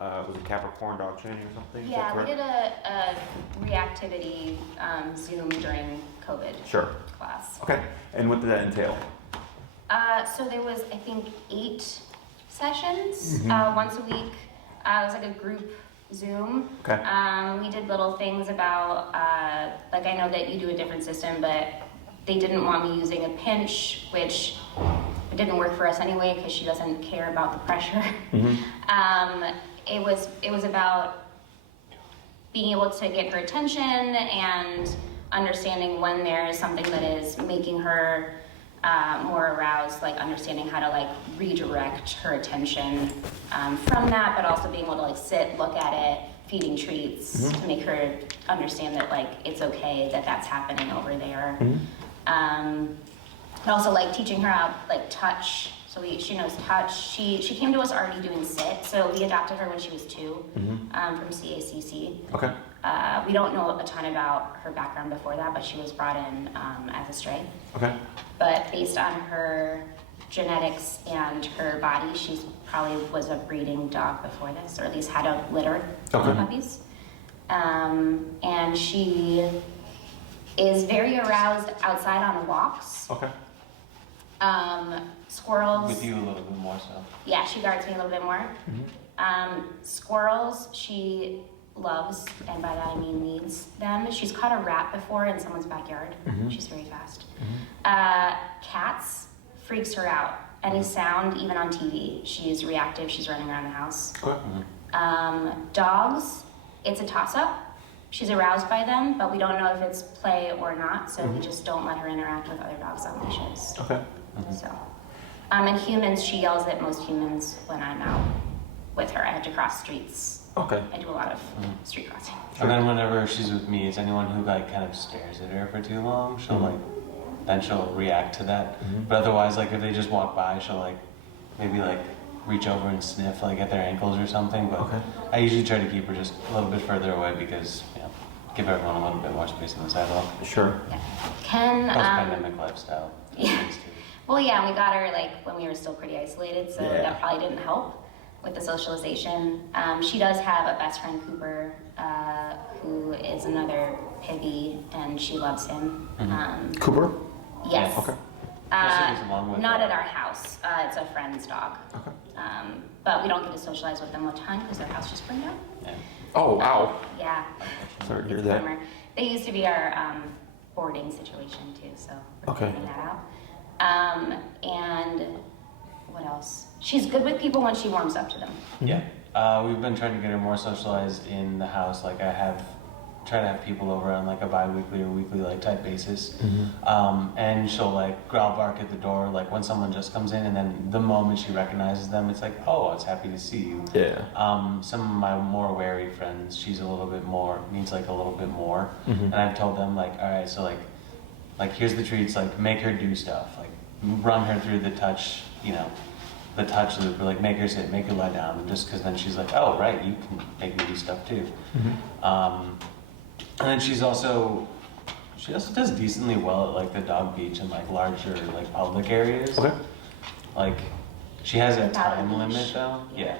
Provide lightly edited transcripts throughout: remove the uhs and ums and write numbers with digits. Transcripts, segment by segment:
was it Capricorn dog training or something? Yeah, we did a reactivity Zoom during COVID class. Okay, and what did that entail? So there was, I think, 8 sessions, once a week. It was like a group Zoom. Okay. We did little things about, like I know that you do a different system, but they didn't want me using a pinch, which didn't work for us anyway because she doesn't care about the pressure. It was about being able to get her attention and understanding when there is something that is making her more aroused, like understanding how to like redirect her attention from that, but also being able to like sit, look at it, feeding treats to make her understand that like it's okay that that's happening over there. But also like teaching her how like touch, so she knows touch. She came to us already doing sit, so we adopted her when she was 2 from CACC. Okay. We don't know a ton about her background before that, but she was brought in as a stray. Okay. But based on her genetics and her body, she's probably was a breeding dog before this, or at least had a litter of puppies. And she is very aroused outside on walks. Okay. Squirrels. With you a little bit more so. Yeah, she guards me a little bit more. Squirrels, she loves, and by that I mean needs them. She's caught a rat before in someone's backyard. She's very fast. Cats freaks her out. Any sound, even on TV, she's reactive. She's running around the house. Dogs, it's a toss-up. She's aroused by them, but we don't know if it's play or not, so we just don't let her interact with other dogs on leashes. Okay. So, and humans, she yells at most humans when I'm out with her. I have to cross streets. Okay. I do a lot of street crossing. And then whenever she's with me, it's anyone who like kind of stares at her for too long, she'll react to that. But otherwise, like if they just walk by, she'll like maybe like reach over and sniff like at their ankles or something. But I usually try to keep her just a little bit further away because give everyone a little bit more space on the sidewalk. Sure. Yeah. Post-pandemic lifestyle. Yeah. Well, yeah, we got her like when we were still pretty isolated, so that probably didn't help with the socialization. She does have a best friend, Cooper, who is another Pibby, and she loves him. Cooper? Yes. Okay. Not at our house. It's a friend's dog. Okay. But we don't get to socialize with them a ton because their house just burned down. Yeah. Oh, wow. Yeah. Sorry to hear that. Bummer. They used to be our boarding situation too, so we're figuring that out. And what else? She's good with people when she warms up to them. Yeah. We've been trying to get her more socialized in the house. Like try to have people over on like a bi-weekly or weekly like type basis. And she'll like growl bark at the door like when someone just comes in, and then the moment she recognizes them, it's like, oh, it's happy to see you. Yeah. Some of my more wary friends, she's a little bit more, needs like a little bit more. And I've told them like, all right, so like here's the treats, like make her do stuff, like run her through the touch, the touch loop, or like make her sit, make her lie down, just because then she's like, oh right, you can make me do stuff too. And then she also does decently well at like the dog beach and like larger like public areas. Okay. Like she has a time limit though. Yeah.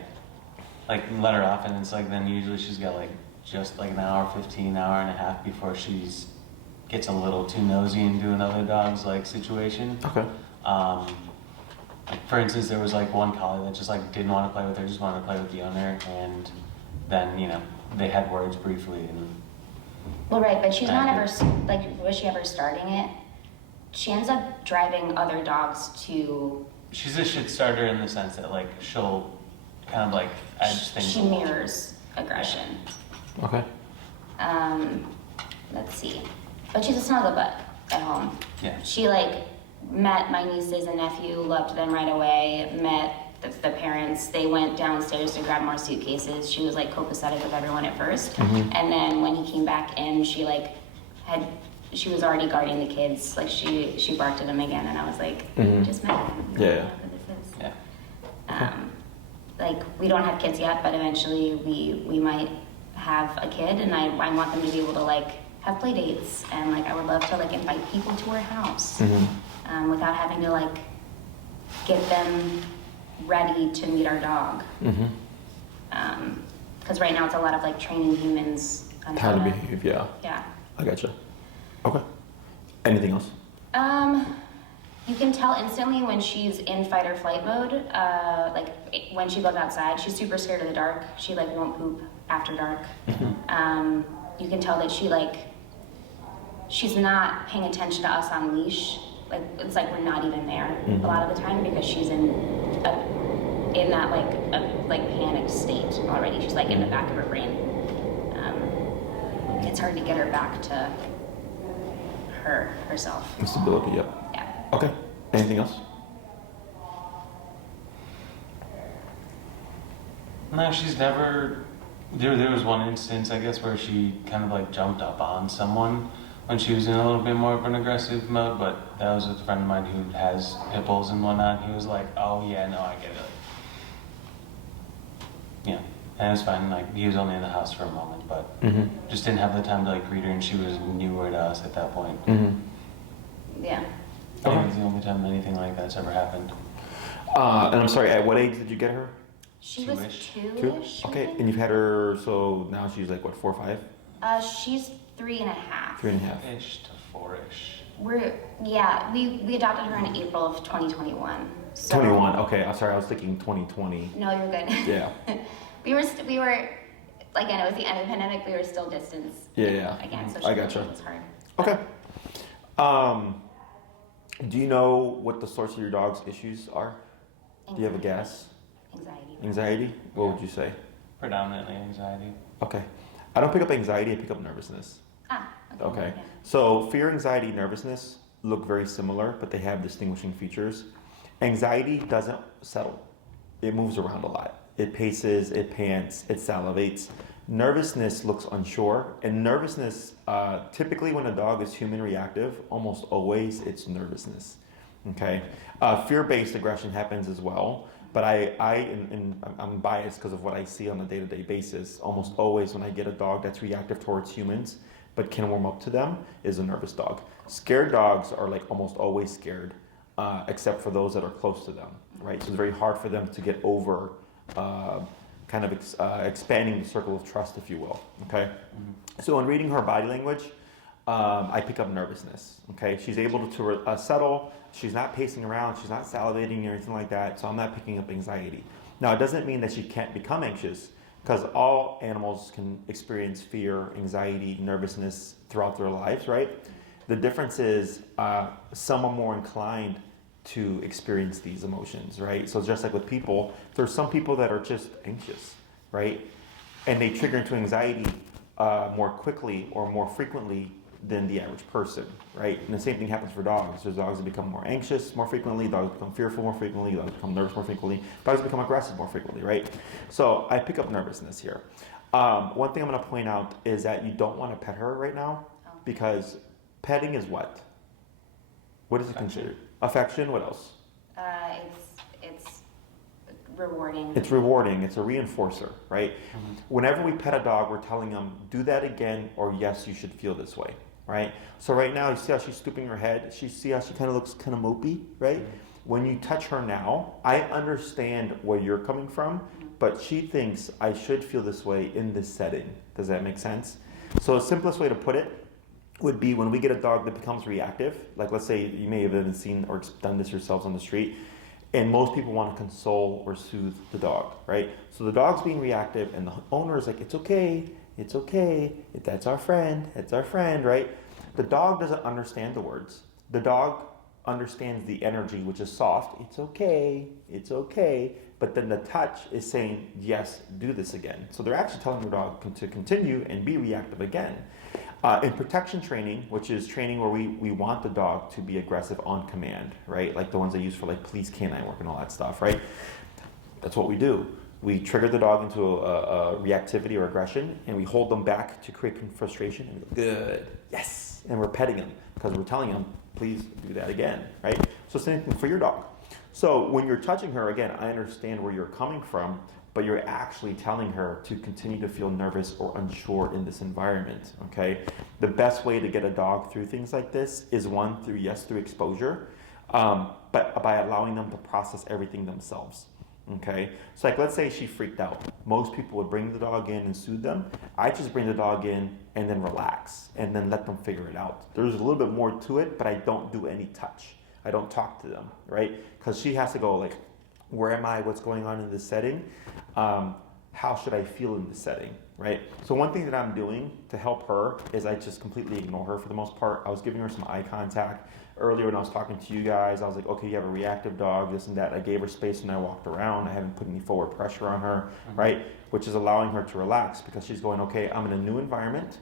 Like let her off, and it's like then usually she's got like just like an hour, 15, hour and a half before she's gets a little too nosy into another dog's like situation. Okay. Like for instance, there was like one collie that just like didn't want to play with her, just wanted to play with the owner, and then they had words briefly and. Well, right, but she's not ever like was she ever starting it? She ends up driving other dogs to. She's a shit starter in the sense that like she'll kind of like edge things. She mirrors aggression. Okay. Let's see. But she's a snuggle butt at home. Yeah. She like met my nieces and nephew, loved them right away, met the parents. They went downstairs to grab more suitcases. She was like copacetic with everyone at first. And then when he came back in, she like she was already guarding the kids. Like she barked at him again, and I was like, just met him. I don't know who this is. Yeah. Like we don't have kids yet, but eventually we might have a kid, and I want them to be able to like have play dates, and like I would love to like invite people to our house without having to like get them ready to meet our dog. Because right now it's a lot of like training humans on How to behave, yeah. Yeah. I gotcha. Okay. Anything else? You can tell instantly when she's in fight or flight mode. Like when she goes outside, she's super scared of the dark. She like won't poop after dark. You can tell that she's not paying attention to us on leash. Like it's like we're not even there a lot of the time because she's in that like panicked state already. She's like in the back of her brain. It's hard to get her back to herself. Stability, yep. Yeah. Okay. Anything else? No, she's never. There was one instance, I guess, where she kind of like jumped up on someone when she was in a little bit more of an aggressive mode, but that was with a friend of mine who has pit bulls and whatnot. He was like, "Oh yeah, no, I get it." Yeah, and it was fine. Like he was only in the house for a moment, but just didn't have the time to like greet her, and she was newer to us at that point. Yeah. I think it's the only time anything like that's ever happened. And I'm sorry, at what age did you get her? She was Two-ish. two-ish. I Okay, think. and you've had her, so now she's like, what, 4 or 5? She's 3.5. 3.5. Ish to 4-ish. We adopted her in April of 2021. So 21, okay, I'm sorry, I was thinking 2020. No, you're good. Yeah. we were like, I know it was the end of the pandemic. We were still distanced. Yeah. Again, so I gotcha. it was hard. Okay. Do you know what the source of your dog's issues are? Do you have a guess? Anxiety. Anxiety? What would you say? Predominantly anxiety. Okay. I don't pick up anxiety, I pick up nervousness. Okay. Yeah. So fear, anxiety, nervousness look very similar, but they have distinguishing features. Anxiety doesn't settle. It moves around a lot. It paces, it pants, it salivates. Nervousness looks unsure, and nervousness, typically when a dog is human reactive, almost always it's nervousness. Okay. Fear-based aggression happens as well, but I'm biased because of what I see on a day-to-day basis. Almost always when I get a dog that's reactive towards humans, but can warm up to them, is a nervous dog. Scared dogs are like almost always scared, except for those that are close to them, right? So it's very hard for them to get over expanding the circle of trust, if you will, okay? So in reading her body language, I pick up nervousness, okay? She's able to settle, she's not pacing around, she's not salivating or anything like that, so I'm not picking up anxiety. Now, it doesn't mean that she can't become anxious, because all animals can experience fear, anxiety, nervousness throughout their lives, right? The difference is some are more inclined to experience these emotions, right? So just like with people, there's some people that are just anxious, right? And they trigger into anxiety more quickly or more frequently than the average person, right? And the same thing happens for dogs. There's dogs that become more anxious more frequently, dogs become fearful more frequently, dogs become nervous more frequently, dogs become aggressive more frequently, right? So I pick up nervousness here. One thing I'm gonna point out is that you don't wanna pet her right now because petting is what? What is it considered? Affection, what else? It's rewarding. It's rewarding, it's a reinforcer, right? Whenever we pet a dog, we're telling them, do that again, or yes, you should feel this way, right? So right now, you see how she's stooping her head? See how she kind of looks kind of mopey, right? When you touch her now, I understand where you're coming from, but she thinks I should feel this way in this setting. Does that make sense? So the simplest way to put it would be when we get a dog that becomes reactive, like let's say you may have even seen or done this yourselves on the street, and most people want to console or soothe the dog, right? So the dog's being reactive and the owner is like, it's okay, that's our friend, right? The dog doesn't understand the words. The dog understands the energy, which is soft, it's okay, but then the touch is saying, yes, do this again. So they're actually telling the dog to continue and be reactive again. In protection training, which is training where we want the dog to be aggressive on command, right? Like the ones they use for like police canine work and all that stuff, right? That's what we do. We trigger the dog into a reactivity or aggression, and we hold them back to create frustration. And we go, good, yes, and we're petting them because we're telling them, please do that again, right? So same thing for your dog. So when you're touching her, again, I understand where you're coming from, but you're actually telling her to continue to feel nervous or unsure in this environment, okay? The best way to get a dog through things like this is one, through exposure, but by allowing them to process everything themselves, Okay, so like let's say she freaked out. Most people would bring the dog in and soothe them. I just bring the dog in and then relax and then let them figure it out. There's a little bit more to it, but I don't do any touch. I don't talk to them, right? Because she has to go like, where am I? What's going on in this setting? How should I feel in this setting, right? So one thing that I'm doing to help her is I just completely ignore her for the most part. I was giving her some eye contact. Earlier when I was talking to you guys, I was like, okay, you have a reactive dog, this and that. I gave her space when I walked around. I haven't put any forward pressure on her, right? Which is allowing her to relax because she's going, okay, I'm in a new environment.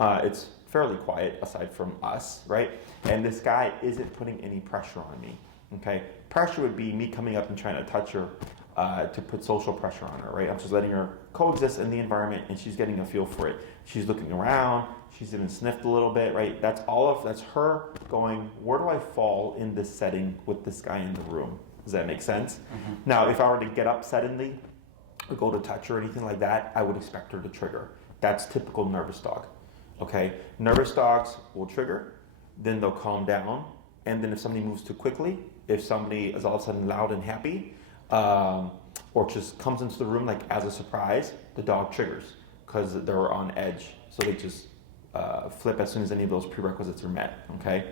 It's fairly quiet aside from us, right? And this guy isn't putting any pressure on me, okay? Pressure would be me coming up and trying to touch her to put social pressure on her, right? I'm just letting her coexist in the environment and she's getting a feel for it. She's looking around, she's even sniffed a little bit, right? That's her going, where do I fall in this setting with this guy in the room? Does that make sense? Now, if I were to get up suddenly or go to touch her or anything like that, I would expect her to trigger. That's typical nervous dog, okay? Nervous dogs will trigger, then they'll calm down, and then if somebody moves too quickly, if somebody is all of a sudden loud and happy, or just comes into the room like as a surprise, the dog triggers because they're on edge. So they just flip as soon as any of those prerequisites are met, okay?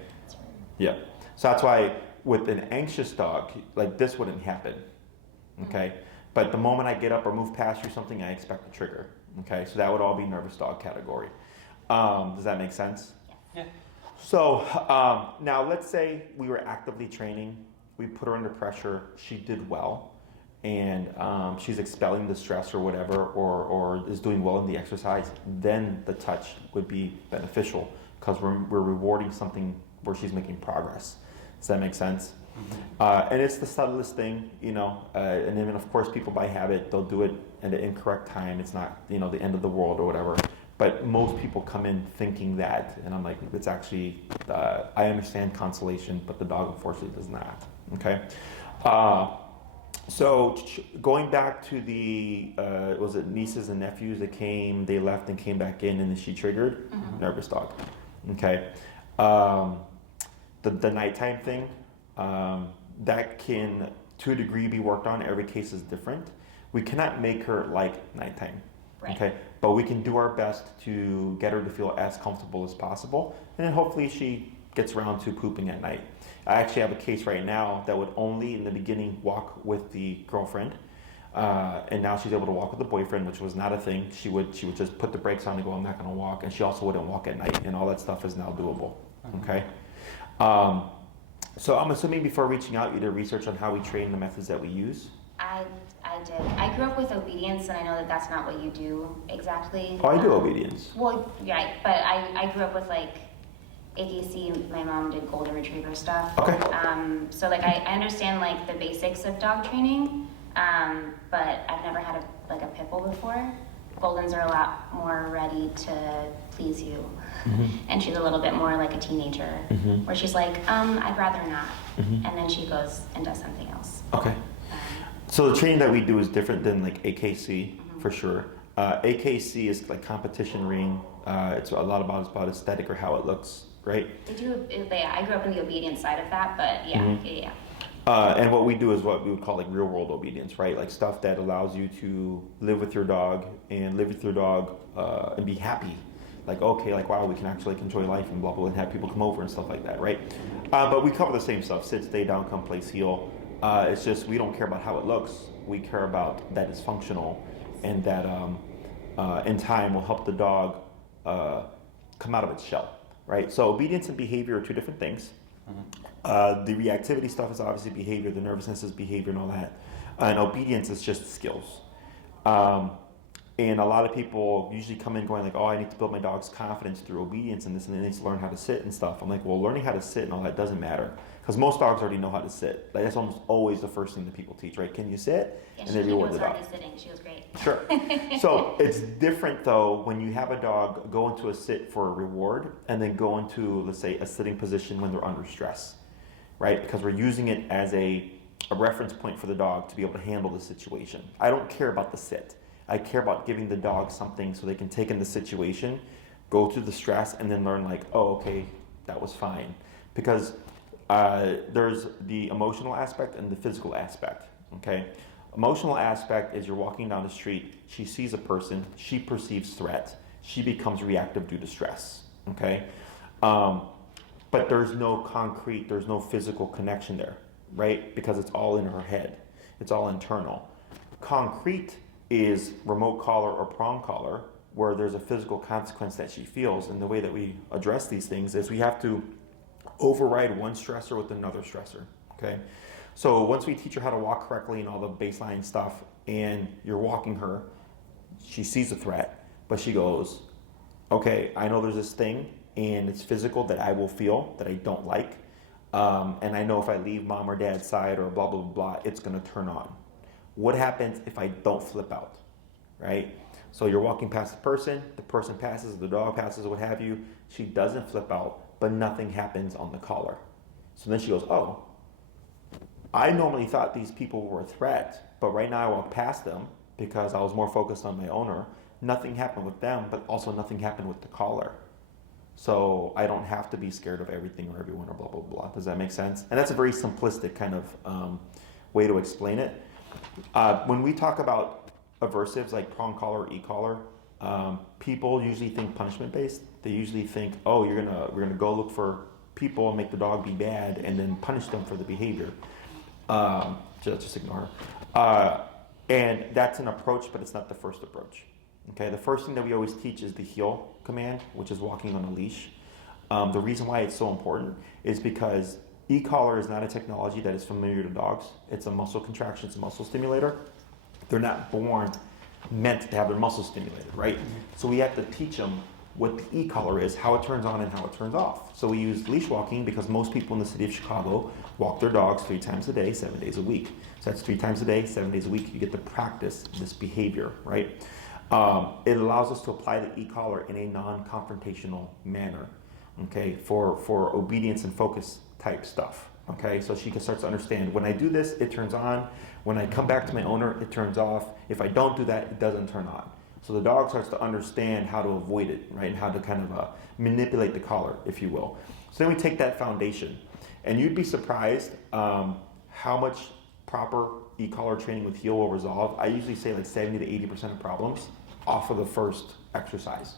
Yeah. So that's why with an anxious dog, like this wouldn't happen, okay? But the moment I get up or move past you or something, I expect a trigger, okay? So that would all be nervous dog category. Does that make sense? Yeah. So now let's say we were actively training, we put her under pressure, she did well, and she's expelling the stress or whatever, or is doing well in the exercise, then the touch would be beneficial because we're rewarding something where she's making progress. Does that make sense? And it's the subtlest thing, and then of course people by habit, they'll do it at the incorrect time. It's not, the end of the world or whatever. But most people come in thinking that, and I'm like, it's actually, I understand consolation, but the dog unfortunately does not, okay? So going back to the, was it nieces and nephews that came, they left and came back in and then she triggered? Nervous dog, okay? The nighttime thing, that can, to a degree, be worked on. Every case is different. We cannot make her like nighttime. Right. Okay, but we can do our best to get her to feel as comfortable as possible, and then hopefully she gets around to pooping at night. I actually have a case right now that would only in the beginning walk with the girlfriend, and now she's able to walk with the boyfriend, which was not a thing. She would just put the brakes on and go, I'm not going to walk, and she also wouldn't walk at night, and all that stuff is now doable. Okay, so I'm assuming before reaching out, you did research on how we train, the methods that we use. I did. I grew up with obedience, and I know that that's not what you do exactly. Oh, I do obedience. Well, right, but I grew up with like AKC. My mom did golden retriever stuff. Okay. So like I understand like the basics of dog training, but I've never had a pit bull before. Goldens are a lot more ready to please you, and she's a little bit more like a teenager, where she's like, I'd rather not, and then she goes and does something else. Okay. So the training that we do is different than like AKC for sure. AKC is like competition ring. It's a lot about aesthetic or how it looks, right? They do. I grew up in the obedience side of that, but yeah. And what we do is what we would call like real world obedience, right? Like stuff that allows you to live with your dog and be happy. Like, okay, like, wow, we can actually enjoy life and blah, blah, and have people come over and stuff like that, right? But we cover the same stuff: sit, stay down, come, place, heel. It's just we don't care about how it looks. We care about that it's functional, and that in time will help the dog come out of its shell, right? So obedience and behavior are two different things. The reactivity stuff is obviously behavior. The nervousness is behavior and all that. And obedience is just skills. And a lot of people usually come in going like, oh, I need to build my dog's confidence through obedience and this, and they need to learn how to sit and stuff. I'm like, well, learning how to sit and all that doesn't matter. Because most dogs already know how to sit. Like that's almost always the first thing that people teach, right? Can you sit? Yeah, and then reward the dog. sitting. She was great. Sure. So it's different though when you have a dog go into a sit for a reward and then go into, let's say, a sitting position when they're under stress, right? Because we're using it as a reference point for the dog to be able to handle the situation. I don't care about the sit. I care about giving the dog something so they can take in the situation, go through the stress, and then learn like, oh, okay, that was fine. Because there's the emotional aspect and the physical aspect, okay? Emotional aspect is you're walking down the street, she sees a person, she perceives threat, she becomes reactive due to stress, okay? But there's no concrete, there's no physical connection there, right? Because it's all in her head, it's all internal. Concrete is remote collar or prong collar, where there's a physical consequence that she feels, and the way that we address these things is we have to override one stressor with another stressor, okay? So once we teach her how to walk correctly and all the baseline stuff, and you're walking her, she sees a threat, but she goes, okay, I know there's this thing, and it's physical that I will feel that I don't like, and I know if I leave mom or dad's side or blah, blah, blah, it's gonna turn on. What happens if I don't flip out, right? So you're walking past the person passes, the dog passes, what have you, she doesn't flip out, but nothing happens on the collar. So then she goes, oh, I normally thought these people were a threat, but right now I walk past them because I was more focused on my owner. Nothing happened with them, but also nothing happened with the collar. So I don't have to be scared of everything or everyone or blah, blah, blah. Does that make sense? And that's a very simplistic kind of way to explain it. When we talk about aversives like prong collar or e-collar, people usually think punishment based. They usually think, oh, we're gonna go look for people and make the dog be bad and then punish them for the behavior. Just ignore her. And that's an approach, but it's not the first approach. Okay, the first thing that we always teach is the heel command, which is walking on a leash. The reason why it's so important is because e-collar is not a technology that is familiar to dogs. It's a muscle contraction, it's a muscle stimulator. They're not born meant to have their muscles stimulated, right? So we have to teach them what the e-collar is, how it turns on and how it turns off. So we use leash walking because most people in the city of Chicago walk their dogs 3 times a day, 7 days a week. So that's 3 times a day, 7 days a week. You get to practice this behavior, right? It allows us to apply the e-collar in a non-confrontational manner, okay, for obedience and focus type stuff, okay? So she can start to understand, when I do this, it turns on. When I come back to my owner, it turns off. If I don't do that, it doesn't turn on. So the dog starts to understand how to avoid it, right? And how to kind of manipulate the collar, if you will. So then we take that foundation, and you'd be surprised how much proper e-collar training with heel will resolve. I usually say like 70 to 80% of problems off of the first exercise.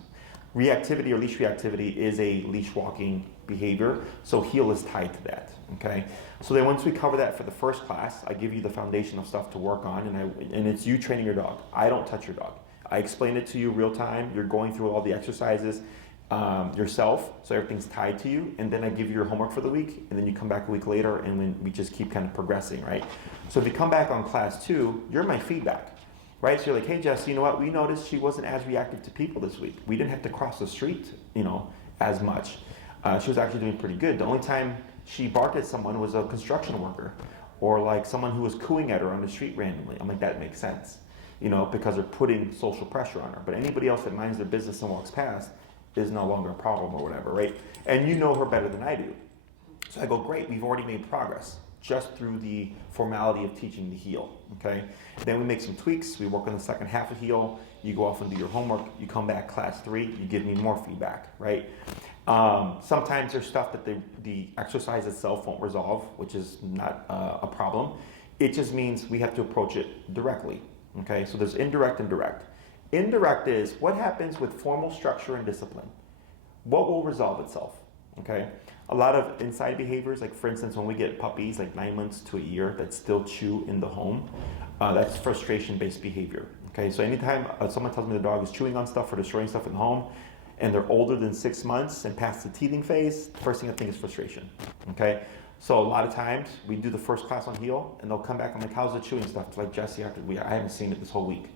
Reactivity or leash reactivity is a leash walking behavior, so heel is tied to that, okay? So then once we cover that for the first class, I give you the foundation of stuff to work on, and it's you training your dog. I don't touch your dog. I explain it to you real time. You're going through all the exercises yourself, so everything's tied to you, and then I give you your homework for the week, and then you come back a week later, and then we just keep kind of progressing, right? So if you come back on class 2, you're my feedback, right? So you're like, hey, Jess, you know what? We noticed she wasn't as reactive to people this week. We didn't have to cross the street, as much. She was actually doing pretty good. The only time she barked at someone was a construction worker, or like someone who was cooing at her on the street randomly. I'm like, that makes sense, because they're putting social pressure on her. But anybody else that minds their business and walks past is no longer a problem or whatever, right? And you know her better than I do. So I go, great, we've already made progress just through the formality of teaching the heel, okay? Then we make some tweaks, we work on the second half of heel, you go off and do your homework, you come back class 3, you give me more feedback, right? Sometimes there's stuff that the exercise itself won't resolve, which is not a problem. It just means we have to approach it directly, okay? So there's indirect and direct. Indirect is what happens with formal structure and discipline. What will resolve itself, okay? A lot of inside behaviors, like for instance, when we get puppies, like 9 months to a year, that still chew in the home, that's frustration-based behavior, okay? So anytime someone tells me the dog is chewing on stuff or destroying stuff in the home, and they're older than 6 months and past the teething phase, the first thing I think is frustration, okay? So a lot of times, we do the first class on heel, and they'll come back, I'm like, how's the chewing stuff? It's like, Jesse, I haven't seen it this whole week.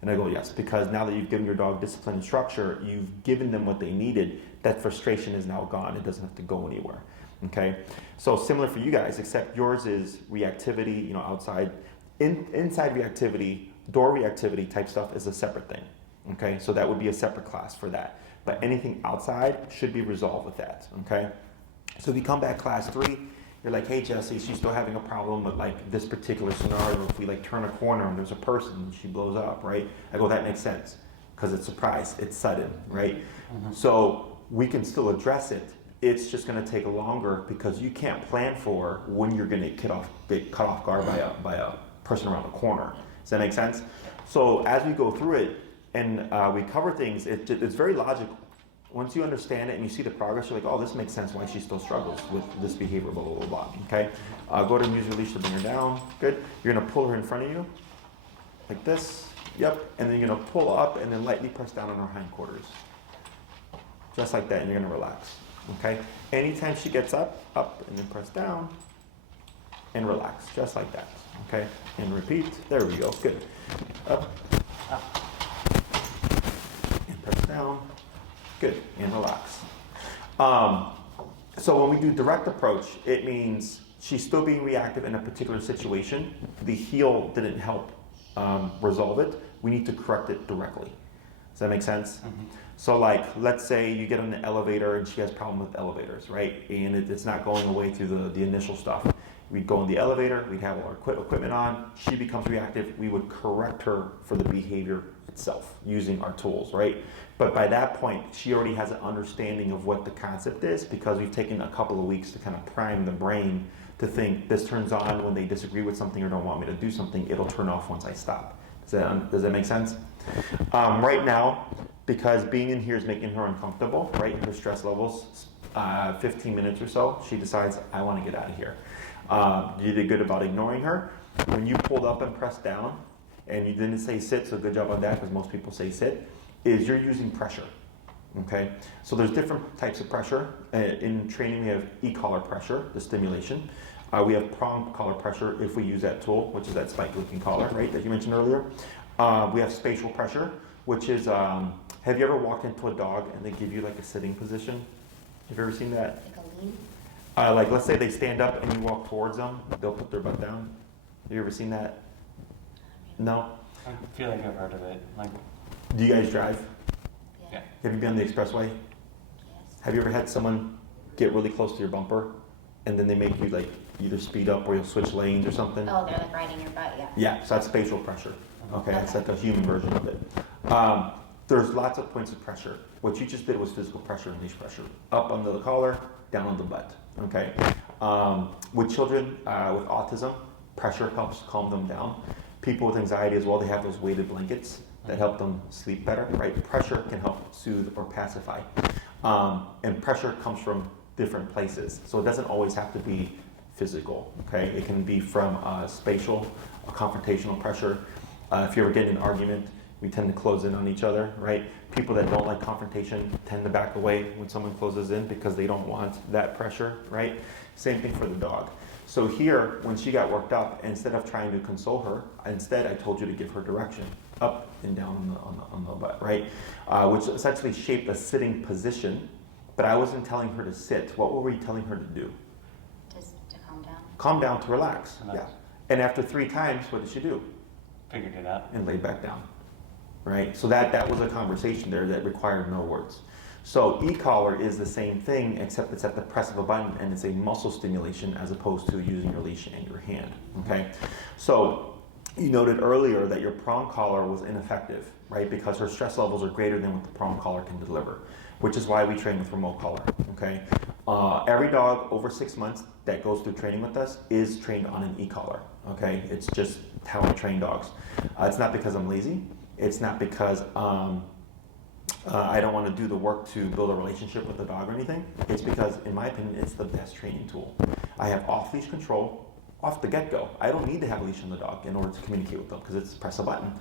And I go, yes, because now that you've given your dog discipline and structure, you've given them what they needed, that frustration is now gone. It doesn't have to go anywhere, okay? So similar for you guys, except yours is reactivity, outside. Inside reactivity, door reactivity type stuff is a separate thing, okay? So that would be a separate class for that. But anything outside should be resolved with that, okay? So if you come back class 3, you're like, hey, Jesse, she's still having a problem with like this particular scenario. If we like turn a corner and there's a person and she blows up, right? I go, that makes sense because it's surprise, it's sudden, right? Mm-hmm. So we can still address it. It's just going to take longer because you can't plan for when you're going to get cut off guard by a person around the corner. Does that make sense? So as we go through it and we cover things, it's very logical. Once you understand it and you see the progress, you're like, oh, this makes sense why she still struggles with this behavior, blah, blah, blah, blah. Okay? Go to use your leash to bring her down. Good. You're going to pull her in front of you, like this. Yep. And then you're going to pull up and then lightly press down on her hindquarters. Just like that, and you're going to relax. Okay? Anytime she gets up, and then press down, and relax. Just like that. Okay? And repeat. There we go. Good. Up. And press down. Good, and relax. So when we do direct approach, it means she's still being reactive in a particular situation. The heel didn't help resolve it. We need to correct it directly. Does that make sense? Mm-hmm. So like, let's say you get on the elevator and she has problem with elevators, right? And it's not going away through the initial stuff. We'd go in the elevator, we'd have all our equipment on, she becomes reactive, we would correct her for the behavior itself using our tools, right? But by that point, she already has an understanding of what the concept is because we've taken a couple of weeks to kind of prime the brain to think this turns on when they disagree with something or don't want me to do something, it'll turn off once I stop. Does that make sense? Right now, because being in here is making her uncomfortable, right? Her stress levels, 15 minutes or so, she decides, I want to get out of here. You did good about ignoring her. When you pulled up and pressed down, and you didn't say sit, so good job on that because most people say sit, is you're using pressure, okay? So there's different types of pressure. In training, we have e-collar pressure, the stimulation. We have prong collar pressure if we use that tool, which is that spike-looking collar, right, that you mentioned earlier. We have spatial pressure, which is, have you ever walked into a dog and they give you like a sitting position? Have you ever seen that? Like a lean? Like let's say they stand up and you walk towards them, they'll put their butt down. Have you ever seen that? No? I feel like I've heard of it. Like, Do you guys drive? yeah. Have you been on the expressway? Yes. Have you ever had someone get really close to your bumper and then they make you like either speed up or you'll switch lanes or something? Oh, they're like riding your butt, yeah. Yeah, so that's spatial pressure. Okay, that's like a human version of it. There's lots of points of pressure. What you just did was physical pressure and leash pressure. Up under the collar, down on the butt. Okay. With children with autism, pressure helps calm them down. People with anxiety as well, they have those weighted blankets that help them sleep better, right? Pressure can help soothe or pacify. And pressure comes from different places. So it doesn't always have to be physical, okay? It can be from spatial, confrontational pressure. If you ever get in an argument, we tend to close in on each other, right? People that don't like confrontation tend to back away when someone closes in because they don't want that pressure, right? Same thing for the dog. So here, when she got worked up, instead of trying to console her, instead I told you to give her direction, up and down on the butt, right? Which essentially shaped a sitting position, but I wasn't telling her to sit. What were we telling her to do? Just to calm down. Calm down to relax, Relax. yeah. And after 3 times, what did she do? Figured it out. And laid back down, right? So that was a conversation there that required no words. So e-collar is the same thing, except it's at the press of a button and it's a muscle stimulation as opposed to using your leash and your hand, okay? So you noted earlier that your prong collar was ineffective, right? Because her stress levels are greater than what the prong collar can deliver, which is why we train with remote collar, okay? Every dog over 6 months that goes through training with us is trained on an e-collar, okay? It's just how I train dogs. It's not because I'm lazy. It's not because I don't want to do the work to build a relationship with the dog or anything. It's because, in my opinion, it's the best training tool. I have off-leash control off the get-go. I don't need to have a leash on the dog in order to communicate with them because it's press a button.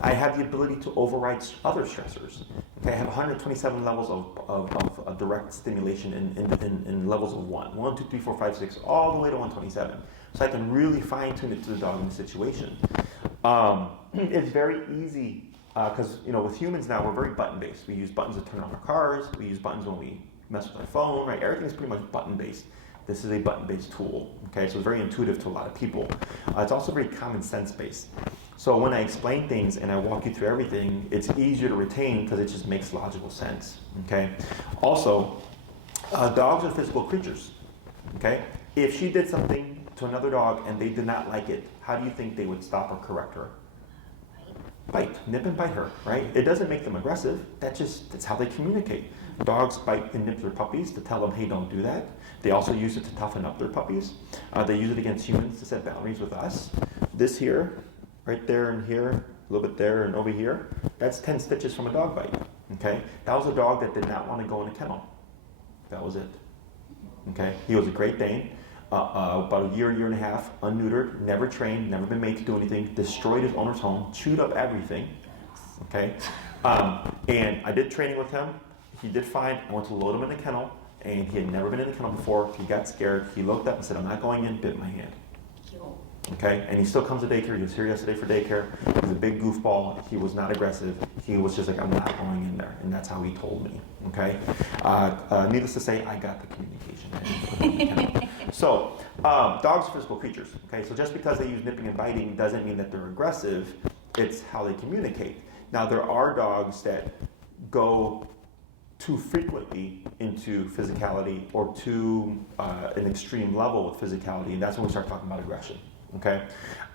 I have the ability to override other stressors. Okay, I have 127 levels of direct stimulation in levels of 1, 2, 3, 4, 5, 6, all the way to 127. So I can really fine-tune it to the dog in the situation. It's very easy because with humans now we're very button-based. We use buttons to turn on our cars. We use buttons when we mess with our phone. Right? Everything's pretty much button-based. This is a button-based tool. Okay, so it's very intuitive to a lot of people. It's also very common sense-based. So when I explain things and I walk you through everything, it's easier to retain because it just makes logical sense. Okay. Also, dogs are physical creatures. Okay. If she did something to another dog and they did not like it, how do you think they would stop or correct her? Bite, nip and bite her, right? It doesn't make them aggressive. That's how they communicate. Dogs bite and nip their puppies to tell them, hey, don't do that. They also use it to toughen up their puppies. They use it against humans to set boundaries with us. This here right there and here, a little bit there and over here, that's 10 stitches from a dog bite. Okay, that was a dog that did not want to go in a kennel. That was it. Okay, he was a Great Dane, about a year and a half, unneutered, never trained, never been made to do anything, destroyed his owner's home, chewed up everything. Okay, and I did training with him. He did fine. I went to load him in a kennel, and he had never been in a kennel before. He got scared. He looked up and said, "I'm not going in." Bit my hand. Okay, and he still comes to daycare. He was here yesterday for daycare. He's a big goofball. He was not aggressive. He was just like, "I'm not going in there," and that's how he told me. Okay, needless to say, I got the communication. I didn't put him in the kennel. So, dogs are physical creatures. Okay, so just because they use nipping and biting doesn't mean that they're aggressive. It's how they communicate. Now, there are dogs that go too frequently into physicality or to an extreme level with physicality, and that's when we start talking about aggression. Okay,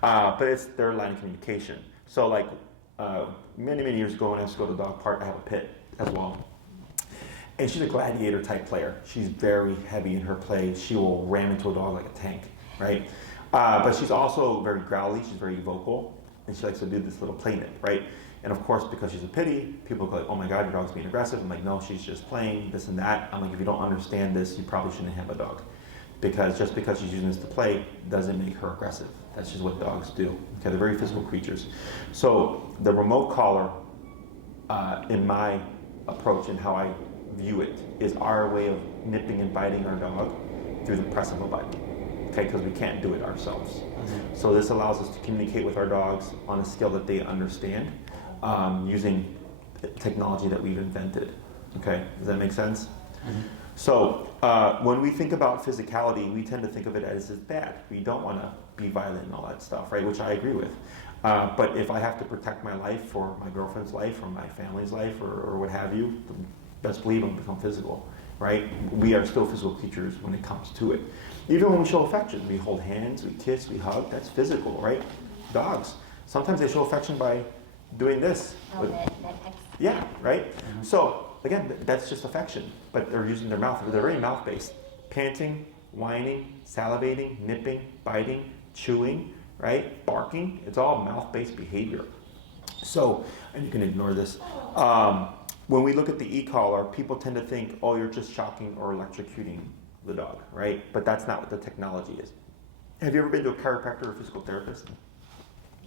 but it's their line of communication. So like many years ago when I used to go to the dog park, I have a pit as well. And she's a gladiator type player. She's very heavy in her play. She will ram into a dog like a tank, right? But she's also very growly, she's very vocal, and she likes to do this little play nip, right? And of course, because she's a pity, people go like, "Oh my God, your dog's being aggressive." I'm like, "No, she's just playing, this and that." I'm like, "If you don't understand this, you probably shouldn't have a dog. Because just because she's using this to play doesn't make her aggressive. That's just what dogs do. Okay, they're very physical creatures." So the remote collar, in my approach and how I view it, is our way of nipping and biting our dog through the press of a bite. Okay, because we can't do it ourselves. Mm-hmm. So this allows us to communicate with our dogs on a scale that they understand, using technology that we've invented. Okay, does that make sense? Mm-hmm. So when we think about physicality, we tend to think of it as bad. We don't want to be violent and all that stuff, right? Which I agree with. But if I have to protect my life or my girlfriend's life or my family's life or what have you, best believe I'm become physical, right? We are still physical creatures when it comes to it. Even when we show affection, we hold hands, we kiss, we hug, that's physical, right? Dogs, sometimes they show affection by doing this. Yeah, right? Mm-hmm. So, again, that's just affection, but they're using their mouth. They're very mouth-based. Panting, whining, salivating, nipping, biting, chewing, right? Barking. It's all mouth-based behavior. So, and you can ignore this. When we look at the e-collar, people tend to think, "Oh, you're just shocking or electrocuting the dog," right? But that's not what the technology is. Have you ever been to a chiropractor or physical therapist?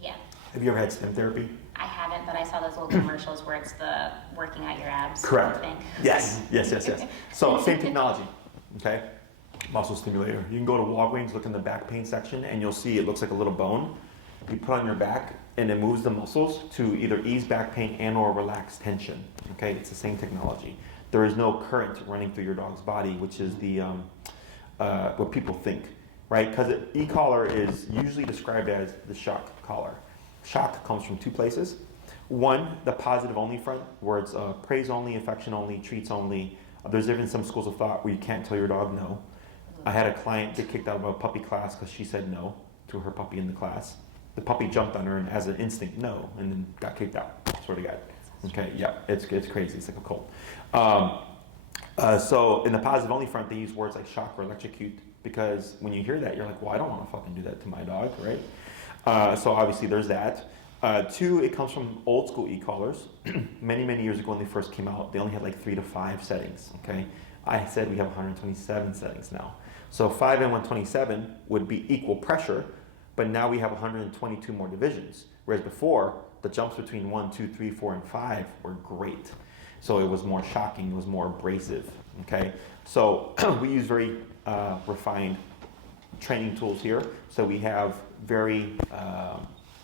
Yeah. Have you ever had stem therapy? I haven't, but I saw those little commercials where it's the working out your abs. Correct. Thing. Yes. So same technology, okay? Muscle stimulator. You can go to Walgreens, look in the back pain section, and you'll see it looks like a little bone. You put on your back, and it moves the muscles to either ease back pain and or relax tension. Okay, it's the same technology. There is no current running through your dog's body, which is the what people think, right? Because e-collar is usually described as the shock collar. Shock comes from two places. One, the positive only front, where it's praise only, affection only, treats only. There's even some schools of thought where you can't tell your dog no. I had a client get kicked out of a puppy class because she said no to her puppy in the class. The puppy jumped on her and as an instinct, no, and then got kicked out. Swear to God. Okay, yeah, it's crazy. It's like a cult. So in the positive only front, they use words like shock or electrocute because when you hear that, you're like, well, I don't want to fucking do that to my dog, right? So obviously there's that. Two, it comes from old school e-collars. many years ago when they first came out, they only had like 3 to 5 settings, okay? I said we have 127 settings now. So 5 and 127 would be equal pressure, but now we have 122 more divisions. Whereas before, the jumps between 1, 2, 3, 4, and 5 were great. So it was more shocking, it was more abrasive, okay? So we use very refined training tools here. So we have very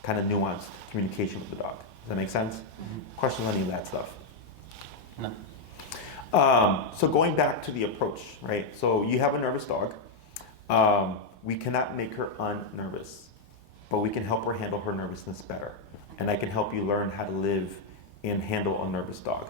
kind of nuanced communication with the dog. Does that make sense? Mm-hmm. Questions on any of that stuff? No. So going back to the approach, right? So you have a nervous dog. We cannot make her unnervous, but we can help her handle her nervousness better. And I can help you learn how to live and handle a nervous dog.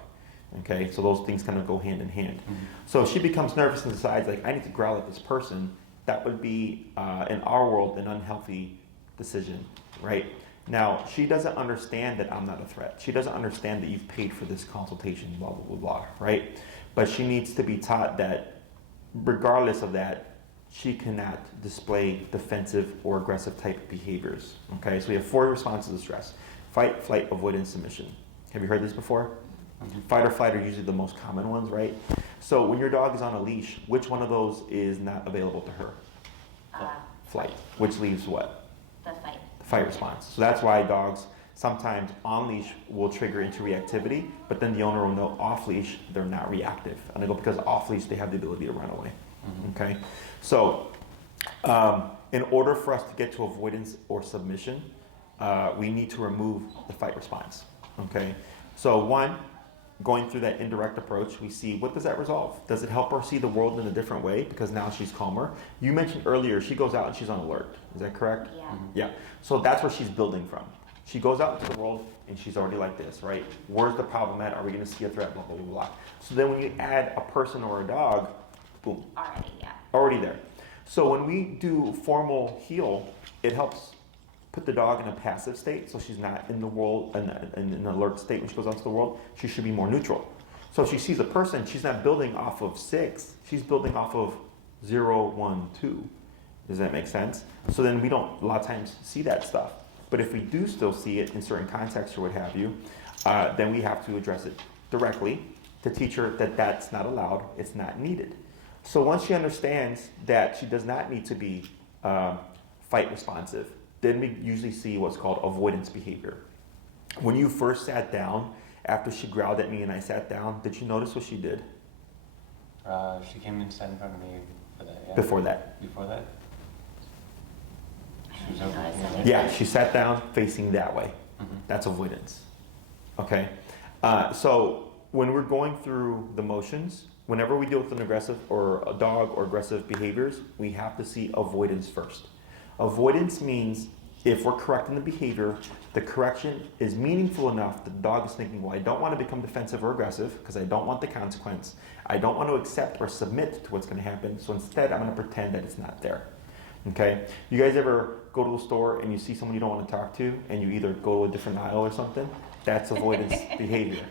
Okay, so those things kind of go hand in hand. Mm-hmm. So if she becomes nervous and decides, like, I need to growl at this person, that would be, in our world, an unhealthy decision, right? Now, she doesn't understand that I'm not a threat. She doesn't understand that you've paid for this consultation, blah, blah, blah, blah, right? But she needs to be taught that regardless of that, she cannot display defensive or aggressive type behaviors. Okay, so we have 4 responses to stress: fight, flight, avoidance, submission. Have you heard this before? Mhm. Fight or flight are usually the most common ones, right? So when your dog is on a leash, which one of those is not available to her? Flight, which leaves what? The fight. The fight response. So that's why dogs sometimes on leash will trigger into reactivity, but then the owner will know off leash they're not reactive. And they go, because off leash they have the ability to run away. Okay, so in order for us to get to avoidance or submission, we need to remove the fight response. Okay, so one, going through that indirect approach, we see what does that resolve? Does it help her see the world in a different way because now she's calmer? You mentioned earlier she goes out and she's on alert. Is that correct? Yeah. Yeah. So that's where she's building from. She goes out into the world and she's already like this, right? Where's the problem at? Are we going to see a threat? Blah, blah, blah, blah. So then when you add a person or a dog, boom, Already, yeah. already there. So when we do formal heel, it helps put the dog in a passive state, so she's not in the world, in an alert state when she goes out to the world. She should be more neutral. So if she sees a person, she's not building off of 6, she's building off of 0, 1, 2. Does that make sense? So then we don't, a lot of times, see that stuff. But if we do still see it in certain contexts or what have you, then we have to address it directly to teach her that that's not allowed, it's not needed. So once she understands that she does not need to be fight responsive, then we usually see what's called avoidance behavior. When you first sat down, after she growled at me and I sat down, did you notice what she did? She came and sat in front of me for that, yeah. Before that? Before that? She was I over didn't here, notice right? Yeah, she sat down facing that way. Mhm. That's avoidance. Okay? So when we're going through the motions, whenever we deal with an aggressive or a dog or aggressive behaviors, we have to see avoidance first. Avoidance means if we're correcting the behavior, the correction is meaningful enough that the dog is thinking, well, I don't want to become defensive or aggressive because I don't want the consequence. I don't want to accept or submit to what's going to happen. So instead, I'm going to pretend that it's not there. Okay? You guys ever go to a store and you see someone you don't want to talk to and you either go to a different aisle or something? That's avoidance behavior.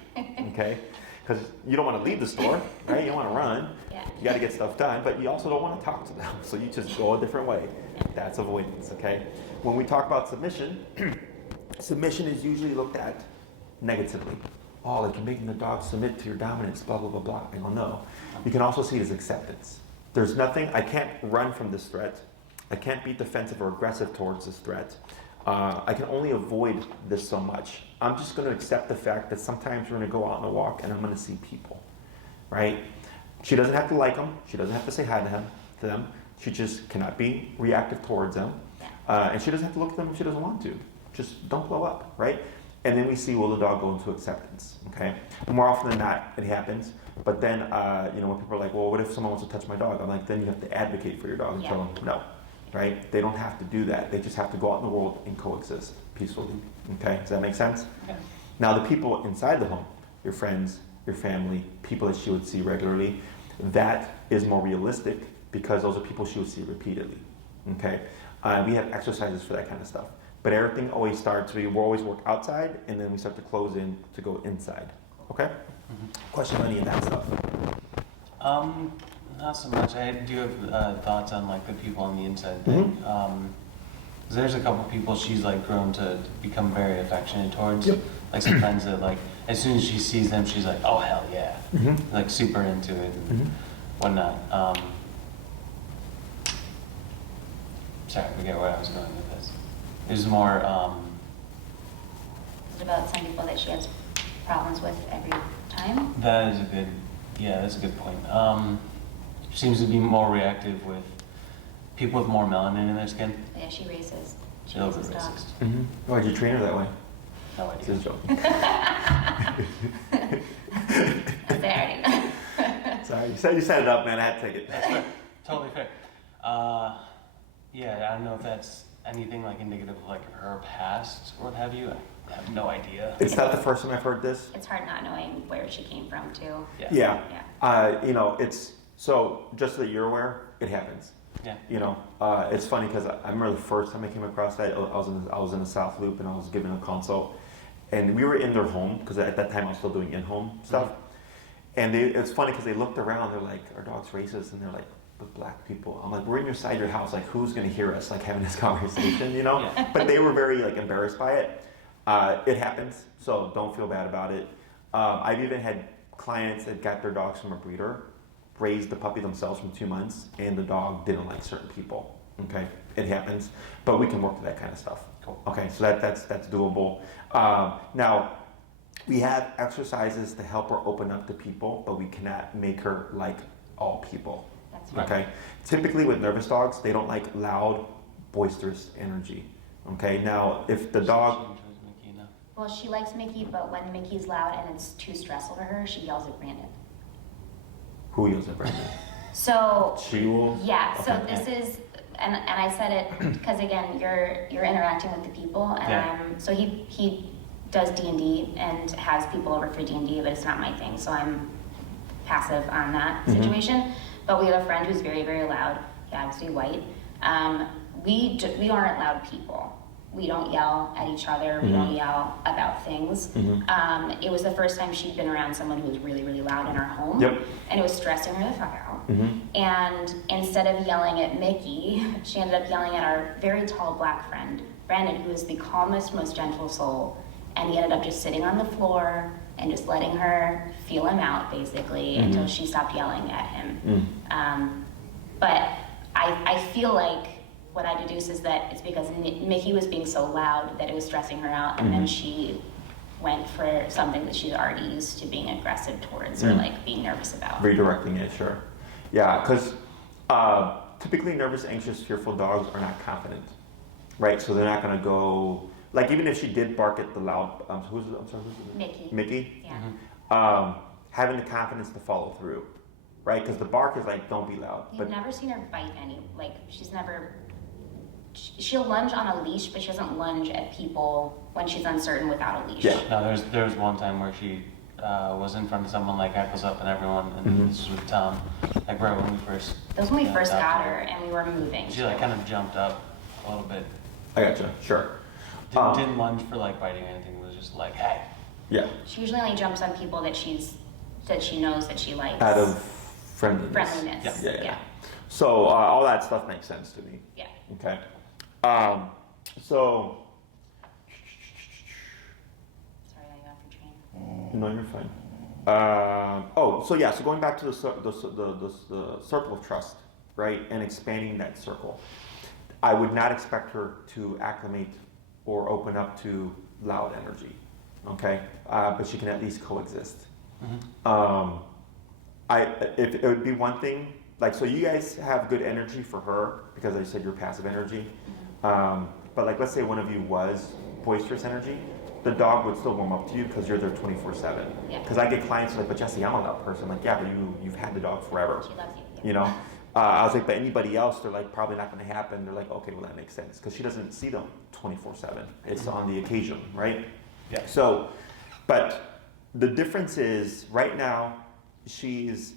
Okay? Because you don't want to leave the store, right? You don't want to run. Yeah. You got to get stuff done, but you also don't want to talk to them. So you just go a different way. That's avoidance, okay? When we talk about submission, submission is usually looked at negatively. Oh, like you're making the dog submit to your dominance, blah, blah, blah, blah. I don't know. You can also see it as acceptance. There's nothing, I can't run from this threat. I can't be defensive or aggressive towards this threat. I can only avoid this so much. I'm just going to accept the fact that sometimes we're going to go out on a walk and I'm going to see people, right? She doesn't have to like them. She doesn't have to say hi to them. She just cannot be reactive towards them. And she doesn't have to look at them if she doesn't want to. Just don't blow up, right? And then we see, will the dog go into acceptance, okay? And more often than not, it happens. But then, when people are like, well, what if someone wants to touch my dog? I'm like, then you have to advocate for your dog and tell them no, right? They don't have to do that. They just have to go out in the world and coexist peacefully, okay? Does that make sense? Yeah. Now, the people inside the home, your friends, your family, people that she would see regularly, that is more realistic because those are people she would see repeatedly, okay? We have exercises for that kind of stuff. But everything always starts, we always work outside and then we start to close in to go inside, okay? Mm-hmm. Question on any of that stuff? Not so much. I do have thoughts on like the people on the inside thing. 'Cause there's a couple people she's like grown to become very affectionate towards. Yep. Like some friends that like as soon as she sees them, she's like, oh hell yeah, like super into it and whatnot. Sorry, I forget where I was going with this. It was more. Is it about some people that she has problems with every time? That is a good. Yeah, that's a good point. Seems to be more reactive with people with more melanin in their skin. Yeah, she races. She She's races dogs. racist. Why'd you train her that way? No idea. Just joking. That's already. Sorry, you set it up, man. I had to take it. That's fair. Totally fair. Yeah, I don't know if that's anything like indicative of like her past or what have you. I have no idea. It's not the first time I've heard this. It's hard not knowing where she came from too. Yeah. Yeah. It's so just so that you're aware, it happens. Yeah. It's funny because I remember the first time I came across that. I was in the South Loop and I was giving a consult, and we were in their home because at that time I was still doing in-home stuff. And it's funny because they looked around. They're like, "Our dog's racist," and they're like, with black people. I'm like, we're inside your house. Like, who's gonna hear us like having this conversation, you know? Yeah. But they were very like embarrassed by it. It happens, so don't feel bad about it. I've even had clients that got their dogs from a breeder, raised the puppy themselves from 2 months, and the dog didn't like certain people. Okay, it happens, but we can work with that kind of stuff. Cool. Okay, so that's doable. Now, we have exercises to help her open up to people, but we cannot make her like all people. That's right. Okay, typically with nervous dogs, they don't like loud, boisterous energy. Okay, now if the dog. Well, she likes Mickey, but when Mickey's loud and it's too stressful for her, she yells at Brandon. Who yells at Brandon? So she will. Yeah. Okay. So this is, and I said it because again, you're interacting with the people, and so he does D&D and has people over for D&D, but it's not my thing, so I'm passive on that situation. But we have a friend who's very, very loud. He happens to be white. We aren't loud people. We don't yell at each other. We don't yell about things. It was the first time she'd been around someone who was really, really loud in our home. Yep. And it was stressing her the fuck out. And instead of yelling at Mickey, she ended up yelling at our very tall black friend, Brandon, who is the calmest, most gentle soul. And he ended up just sitting on the floor and just letting her feel him out, basically, until she stopped yelling at him. But I feel like what I deduce is that it's because Mickey was being so loud that it was stressing her out, and then she went for something that she's already used to being aggressive towards or like being nervous about. Redirecting it, sure. Yeah, because typically nervous, anxious, fearful dogs are not confident, right? So they're not going to go, like even if she did bark at the loud, who's it? Mickey. Mickey? Yeah. Having the confidence to follow through, right? Because the bark is like, don't be loud. You've never seen her bite any, like she's never, she'll lunge on a leash, but she doesn't lunge at people when she's uncertain without a leash. Yeah. No, there was one time where she was in front of someone, like heckles up and everyone, and this was with Tom, like right when we first. That was when we first got her and we were moving. She like kind of jumped up a little bit. I gotcha, sure. Didn't lunge for like biting or anything. It was just like, hey. Yeah. She usually only jumps on people that she knows that she likes. Out of friendliness. Yeah. So all that stuff makes sense to me. Yeah. Okay. So. Sorry, I got off your train. No, you're fine. So going back to the circle of trust, right, and expanding that circle, I would not expect her to acclimate or open up to loud energy, okay? But she can at least coexist. If it would be one thing, like, so you guys have good energy for her because I said you're passive energy. But like, let's say one of you was boisterous energy, the dog would still warm up to you because you're there 24/7. Yeah. Because I get clients who are like, but Jesse, I'm a loud person. Like, yeah, but you've had the dog forever. She loves you. You know? I was like, but anybody else, they're like, probably not going to happen. They're like, okay, well, that makes sense. Because she doesn't see them 24/7. It's on the occasion, right? Yeah. So, but the difference is, right now, she's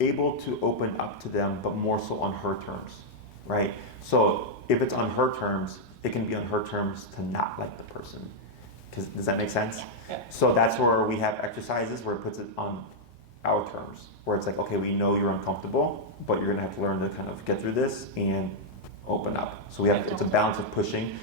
able to open up to them, but more so on her terms, right? So if it's on her terms, it can be on her terms to not like the person. Does that make sense? Yeah. So that's where we have exercises where it puts it on our terms, where it's like, okay, we know you're uncomfortable, but you're gonna have to learn to kind of get through this and open up. So we have it's a balance of pushing,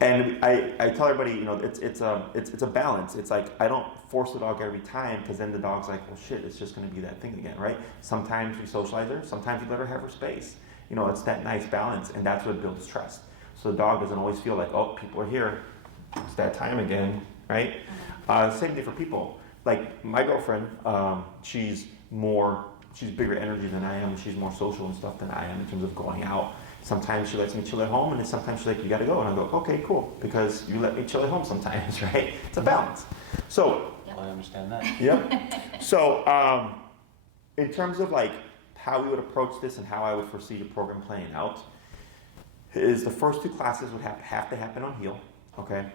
and I tell everybody, you know, it's a balance. It's like I don't force the dog every time because then the dog's like, well, shit, it's just gonna be that thing again, right? Sometimes we socialize her, sometimes we let her have her space. You know, it's that nice balance, and that's what builds trust. So the dog doesn't always feel like, oh, people are here. It's that time again, right? Same thing for people. Like my girlfriend, she's bigger energy than I am. She's more social and stuff than I am in terms of going out. Sometimes she lets me chill at home, and then sometimes she's like, you gotta go. And I go, okay, cool, because you let me chill at home sometimes, right? It's a balance. So. Well, I understand that. Yeah. So in terms of like how we would approach this and how I would foresee the program playing out, is the first 2 classes would have to happen on heel, okay?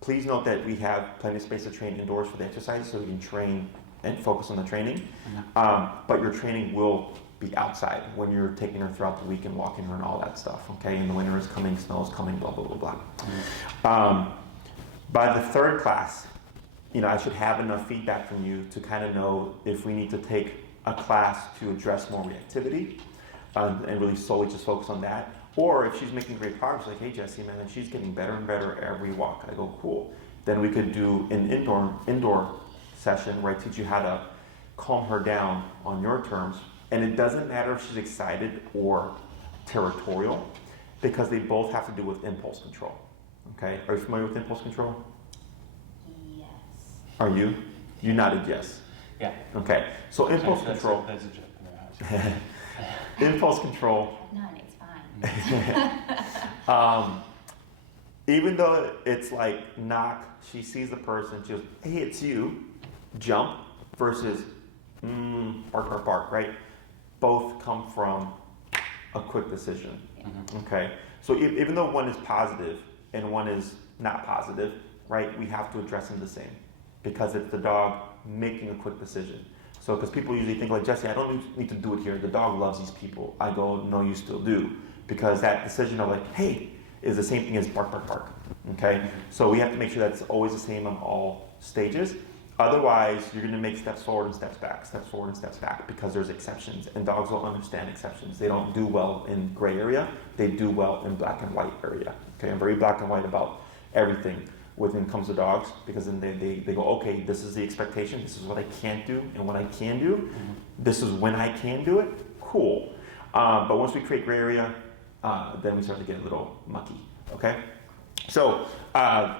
Please note that we have plenty of space to train indoors for the exercises, so we can train and focus on the training. But your training will be outside when you're taking her throughout the week and walking her and all that stuff, okay? And the winter is coming, snow is coming, blah, blah, blah, blah. By the 3rd class, you know, I should have enough feedback from you to kind of know if we need to take a class to address more reactivity and really solely just focus on that. Or if she's making great progress, like, hey Jessie, man, she's getting better and better every walk. I go, cool. Then we could do an indoor session where I teach you how to calm her down on your terms. And it doesn't matter if she's excited or territorial, because they both have to do with impulse control. Okay, are you familiar with impulse control? Yes. Are you? You nodded yes. Yeah. Okay, so impulse That's control. That's a joke in our house. Impulse control. None, it's fine. Even though it's like knock, she sees the person, she goes, hey, it's you, jump, versus bark, bark, bark, right? Both come from a quick decision. Okay, so even though one is positive and one is not positive, right, we have to address them the same, because it's the dog making a quick decision. So, because people usually think like, Jessie, I don't need to do it here. The dog loves these people. I go, no, you still do. Because that decision of like, hey, is the same thing as bark, bark, bark. Okay? So we have to make sure that's always the same on all stages. Otherwise, you're going to make steps forward and steps back, because there's exceptions. And dogs will understand exceptions. They don't do well in gray area. They do well in black and white area. Okay? I'm very black and white about everything when it comes to dogs, because then they go, okay, this is the expectation, this is what I can't do, and what I can do, this is when I can do it, cool. But once we create gray area, then we start to get a little mucky, okay? So,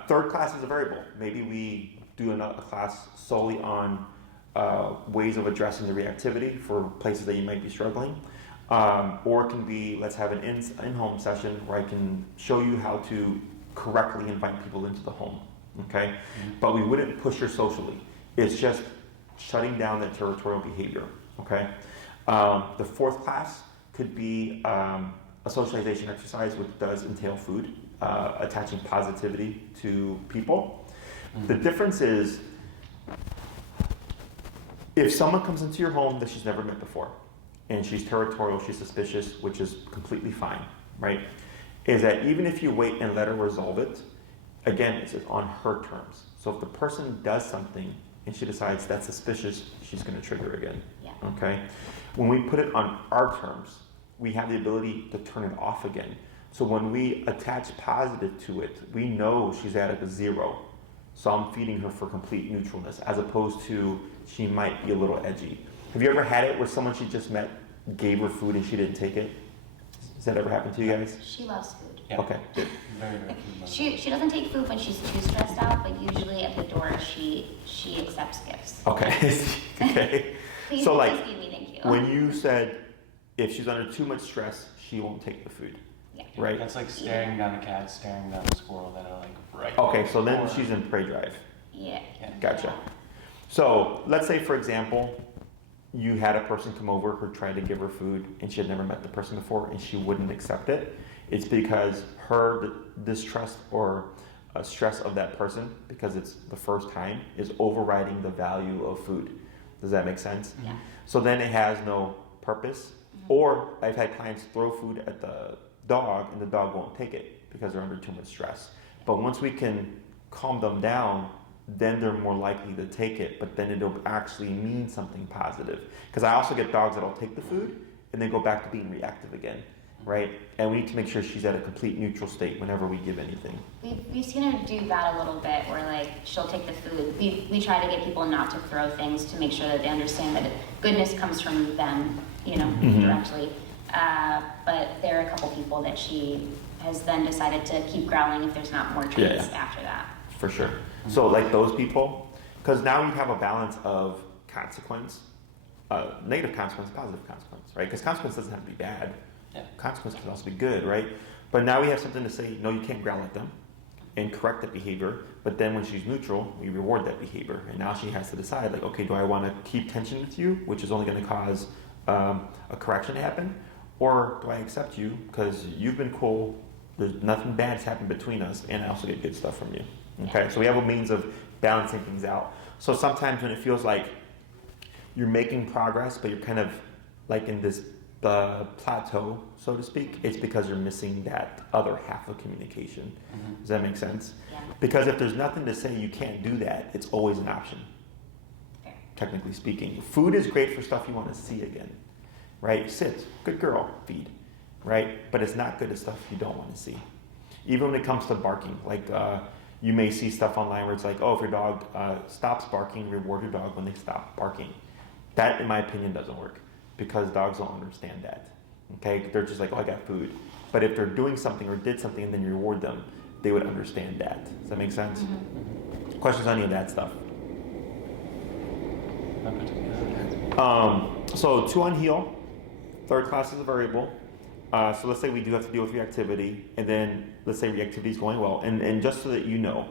third class is a variable. Maybe we do a class solely on ways of addressing the reactivity for places that you might be struggling. Or it can be, let's have an in-home session where I can show you how to correctly invite people into the home, okay? But we wouldn't push her socially. It's just shutting down that territorial behavior, okay? The fourth class could be a socialization exercise, which does entail food, attaching positivity to people. The difference is, if someone comes into your home that she's never met before, and she's territorial, she's suspicious, which is completely fine, right? Is that even if you wait and let her resolve it, again, it's on her terms. So if the person does something and she decides that's suspicious, she's going to trigger again. Yeah. Okay? When we put it on our terms, we have the ability to turn it off again. So when we attach positive to it, we know she's at a 0. So I'm feeding her for complete neutralness, as opposed to she might be a little edgy. Have you ever had it where someone she just met gave her food and she didn't take it? Has that ever happened to you guys? She loves food. Yeah. Okay, good. Very, very food. She doesn't take food when she's too stressed out, but usually at the door she accepts gifts. Okay. Okay. Please, So, like, please feed me, thank you. when you said if she's under too much stress, she won't take the food, Yeah. right? That's like staring down a cat, staring down a squirrel that are like right. Okay, so then before- she's in prey drive. Yeah. Gotcha. So let's say, for example, you had a person come over who tried to give her food and she had never met the person before and she wouldn't accept it. It's because her distrust or stress of that person, because it's the first time, is overriding the value of food. Does that make sense? Yeah. So then it has no purpose. Or I've had clients throw food at the dog and the dog won't take it because they're under too much stress. But once we can calm them down, then they're more likely to take it, but then it'll actually mean something positive. Because I also get dogs that'll take the food and then go back to being reactive again, right? And we need to make sure she's at a complete neutral state whenever we give anything. We've seen her do that a little bit, where like she'll take the food. We try to get people not to throw things to make sure that they understand that goodness comes from them, directly. But there are a couple people that she has then decided to keep growling if there's not more treats after that. For sure. So like those people, because now you have a balance of consequence, negative consequence, positive consequence, right? Because consequence doesn't have to be bad. Yeah. Consequence can also be good, right? But now we have something to say, no, you can't growl at them and correct that behavior. But then when she's neutral, we reward that behavior. And now she has to decide, like, okay, do I want to keep tension with you, which is only going to cause a correction to happen? Or do I accept you because you've been cool, there's nothing bad's happened between us, and I also get good stuff from you. Okay, so we have a means of balancing things out. So sometimes when it feels like you're making progress, but you're kind of like in this plateau, so to speak, it's because you're missing that other half of communication. Does that make sense? Yeah. Because if there's nothing to say you can't do that, it's always an option. Fair. technically speaking. Food is great for stuff you want to see again, right? Sit, good girl, feed, right? But it's not good at stuff you don't want to see. Even when it comes to barking, like you may see stuff online where it's like, oh, if your dog stops barking, reward your dog when they stop barking. That, in my opinion, doesn't work because dogs don't understand that. Okay, they're just like, oh, I got food. But if they're doing something or did something and then you reward them, they would understand that. Does that make sense? Mm-hmm. Questions on any of that stuff? So 2 on heel, third class is a variable. So let's say we do have to deal with reactivity, and then let's say reactivity is going well. And just so that you know,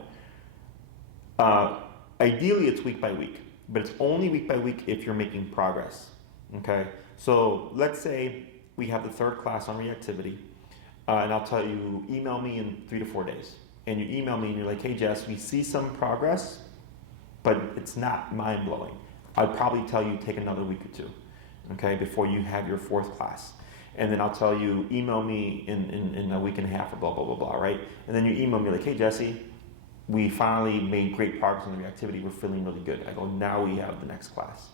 ideally it's week by week, but it's only week by week if you're making progress. Okay, so let's say we have the third class on reactivity, and I'll tell you, email me in 3 to 4 days. And you email me and you're like, hey Jess, we see some progress, but it's not mind-blowing. I'd probably tell you take another week or 2, okay, before you have your 4th class. And then I'll tell you, email me in a week and a half or blah, blah, blah, blah, right? And then you email me like, hey Jesse, we finally made great progress on the reactivity, we're feeling really good. I go, now we have the next class.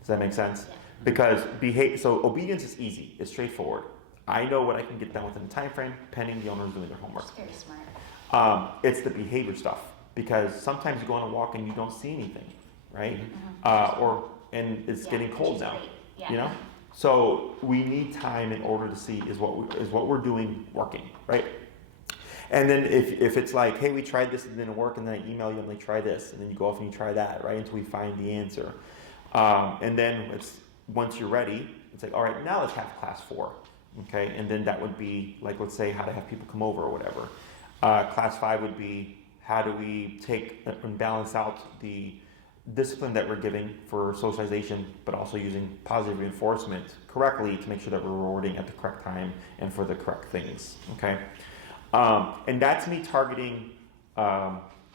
Does that make sense? Yeah. Because so obedience is easy, it's straightforward. I know what I can get done within the time frame, pending the owner's doing their homework. It's very smart. It's the behavior stuff, because sometimes you go on a walk and you don't see anything, right? Mm-hmm. And it's getting cold now, you know? So we need time in order to see is what we're doing working, right? And then if it's like, hey, we tried this and it didn't work, and then I email you and like, try this, and then you go off and you try that, right? Until we find the answer. And then once you're ready, it's like, all right, now let's have class 4, okay? And then that would be like, let's say how to have people come over or whatever. Class 5 would be how do we take and balance out the discipline that we're giving for socialization, but also using positive reinforcement correctly to make sure that we're rewarding at the correct time and for the correct things, okay? And that's me targeting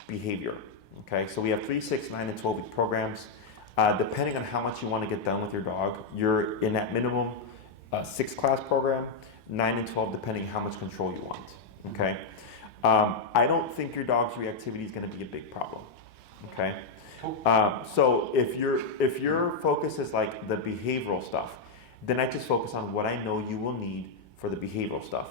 behavior, okay? So we have 3, 6, 9, and 12-week programs. Depending on how much you want to get done with your dog, you're in that minimum 6-class program, 9 and 12, depending how much control you want, okay? I don't think your dog's reactivity is going to be a big problem, okay? So if your focus is like the behavioral stuff, then I just focus on what I know you will need for the behavioral stuff.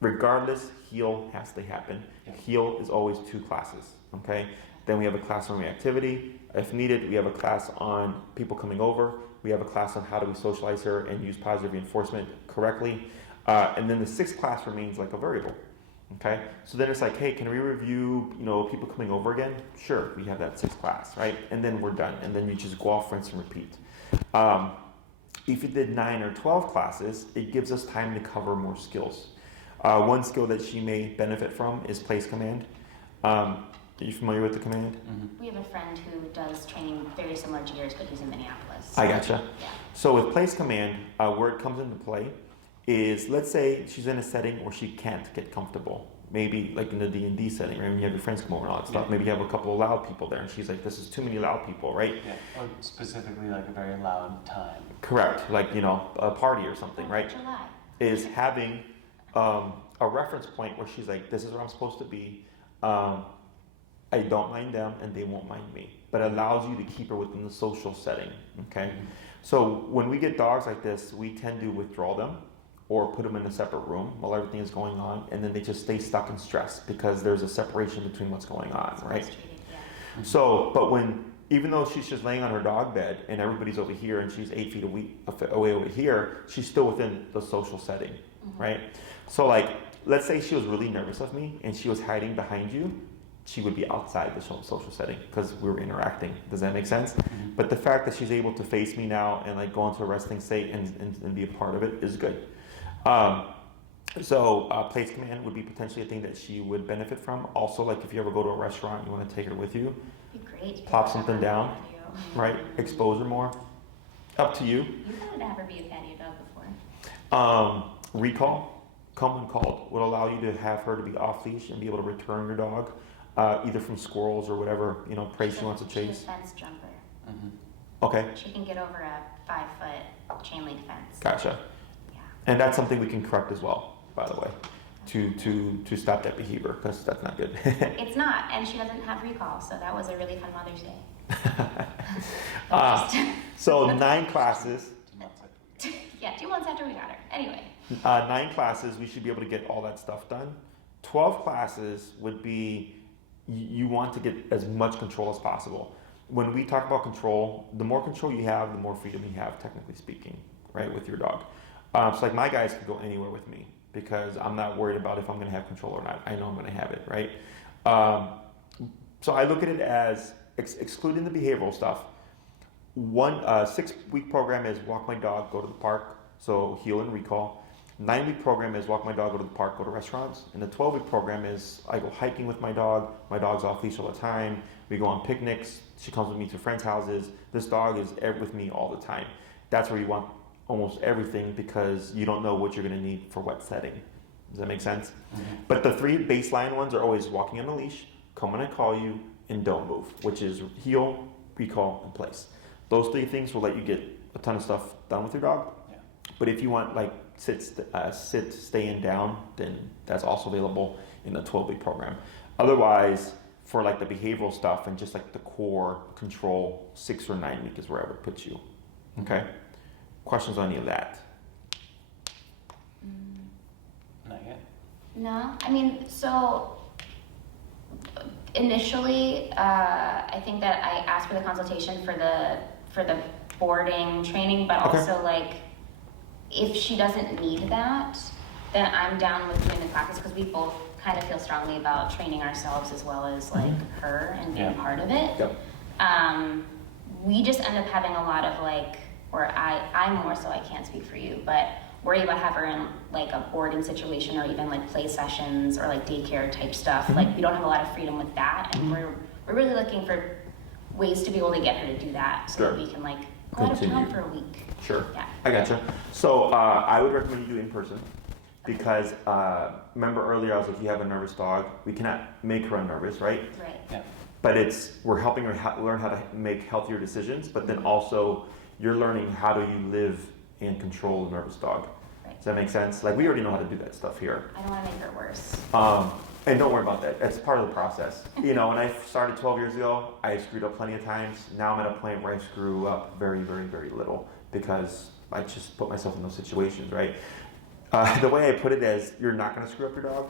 Regardless, heel has to happen. Heel is always 2 classes, okay? Then we have a class on reactivity. If needed, we have a class on people coming over. We have a class on how do we socialize her and use positive reinforcement correctly. And then the 6th class remains like a variable. Okay, so then it's like, hey, can we review, people coming over again? Sure, we have that 6th class, right? And then we're done. And then you just go off, rinse, and repeat. If you did 9 or 12 classes, it gives us time to cover more skills. One skill that she may benefit from is place command. Are you familiar with the command? Mm-hmm. We have a friend who does training very similar to yours, but he's in Minneapolis. I gotcha. Yeah. So with place command, where it comes into play is, let's say she's in a setting where she can't get comfortable. Maybe like in the D&D setting, right? When you have your friends come over and all that stuff. Maybe you have a couple of loud people there, and she's like, this is too many loud people, right? Yeah, or specifically like a very loud time. Correct, like, a party or something, right? July. Is having a reference point where she's like, this is where I'm supposed to be. I don't mind them, and they won't mind me. But it allows you to keep her within the social setting, okay? Mm-hmm. So when we get dogs like this, we tend to withdraw them or put them in a separate room while everything is going on, and then they just stay stuck in stress because there's a separation between what's going on, right? Yeah. So, but even though she's just laying on her dog bed and everybody's over here and she's 8 feet away over here, she's still within the social setting, mm-hmm. right? So like, let's say she was really nervous of me and she was hiding behind you, she would be outside the social setting because we were interacting. Does that make sense? Mm-hmm. But the fact that she's able to face me now and like go into a resting state and be a part of it is good. So place command would be potentially a thing that she would benefit from. Also, like if you ever go to a restaurant, you want to take her with you. It'd be great. Plop something down, right? Expose her more. Up to you. You wanted to have her be a patio dog before. Recall, come when called, would allow you to have her to be off leash and be able to return your dog, either from squirrels or whatever prey she wants to chase. She's a fence jumper. Mm-hmm. Okay. She can get over a 5-foot chain link fence. Gotcha. And that's something we can correct as well, by the way. to stop that behavior, because that's not good. It's not, and she doesn't have recall, so that was a really fun Mother's Day. So 9 classes. 2 months after. Yeah, 2 months after we got her. Anyway. 9 classes, we should be able to get all that stuff done. 12 classes would be, you want to get as much control as possible. When we talk about control, the more control you have, the more freedom you have, technically speaking, right, with your dog. So like my guys can go anywhere with me because I'm not worried about if I'm going to have control or not. I know I'm going to have it, right? So I look at it as excluding the behavioral stuff. 6-week program is walk my dog, go to the park, so heal and recall. 9-week program is walk my dog, go to the park, go to restaurants. And the 12-week program is I go hiking with my dog's off leash all the time. We go on picnics. She comes with me to friends' houses. This dog is with me all the time. That's where you want almost everything because you don't know what you're going to need for what setting. Does that make sense? Mm-hmm. But the 3 baseline ones are always walking on a leash, come when I call you, and don't move, which is heal, recall, and place. Those 3 things will let you get a ton of stuff done with your dog. Yeah. But if you want like sit, stay, and down, then that's also available in the 12-week program. Otherwise, for like the behavioral stuff and just like the core control, 6 or 9 week is where I would put you. Okay? Questions on any of that? Not yet. No, I mean, so initially, I think that I asked for the consultation for the boarding training, but Okay. also like if she doesn't need that, then I'm down with doing the classes because we both kind of feel strongly about training ourselves as well as like her and being part of it. Yep. We just end up having a lot of like, or I'm more so, I can't speak for you, but worry about have her in like a boarding situation or even like play sessions or like daycare type stuff. Like we don't have a lot of freedom with that, and we're really looking for ways to be able to get her to do that so that we can like go out of town for a week. Sure. Yeah. I gotcha. So I would recommend you do in person because remember earlier I was like, you have a nervous dog. We cannot make her unnervous, right? Right. Yeah. But we're helping her learn how to make healthier decisions, but then also you're learning how do you live and control a nervous dog. Right. Does that make sense? Like we already know how to do that stuff here. I don't want to make her worse. And don't worry about that. That's part of the process. You know, when I started 12 years ago, I screwed up plenty of times. Now I'm at a point where I screw up very, very, very little because I just put myself in those situations, right? The way I put it is, you're not going to screw up your dog.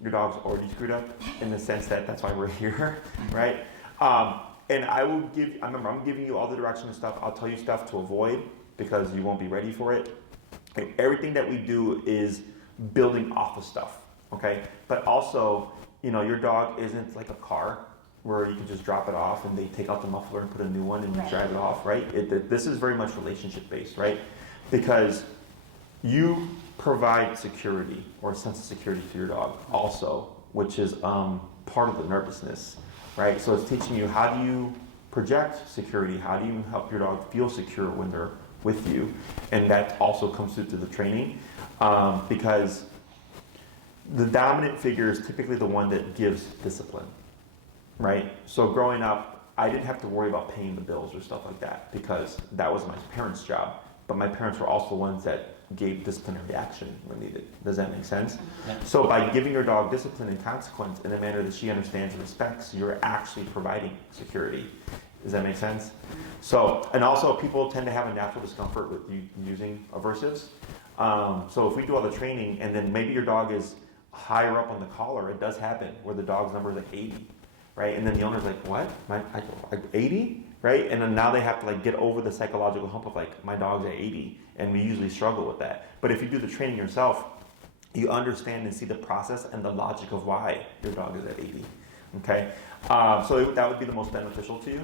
Your dog's already screwed up in the sense that that's why we're here, right? And I'm giving you all the direction and stuff. I'll tell you stuff to avoid because you won't be ready for it. And everything that we do is building off of stuff, okay? But also, you know, your dog isn't like a car where you can just drop it off and they take out the muffler and put a new one and you drive it off, right? This is very much relationship based, right? Because you provide security or a sense of security to your dog also, which is part of the nervousness, right? So it's teaching you how do you project security, how do you help your dog feel secure when they're with you, and that also comes through to the training because the dominant figure is typically the one that gives discipline, right? So growing up, I didn't have to worry about paying the bills or stuff like that because that was my parents' job, but my parents were also the ones that gave disciplinary action when needed. Does that make sense? Yeah. So by giving your dog discipline and consequence in a manner that she understands and respects, you're actually providing security. Does that make sense? So, and also people tend to have a natural discomfort with you using aversives. So if we do all the training and then maybe your dog is higher up on the collar, it does happen where the dog's number is like 80, right? And then the owner's like, what? 80? Right? And then now they have to like get over the psychological hump of like, my dog's at 80. And we usually struggle with that. But if you do the training yourself, you understand and see the process and the logic of why your dog is at 80. Okay? So that would be the most beneficial to you.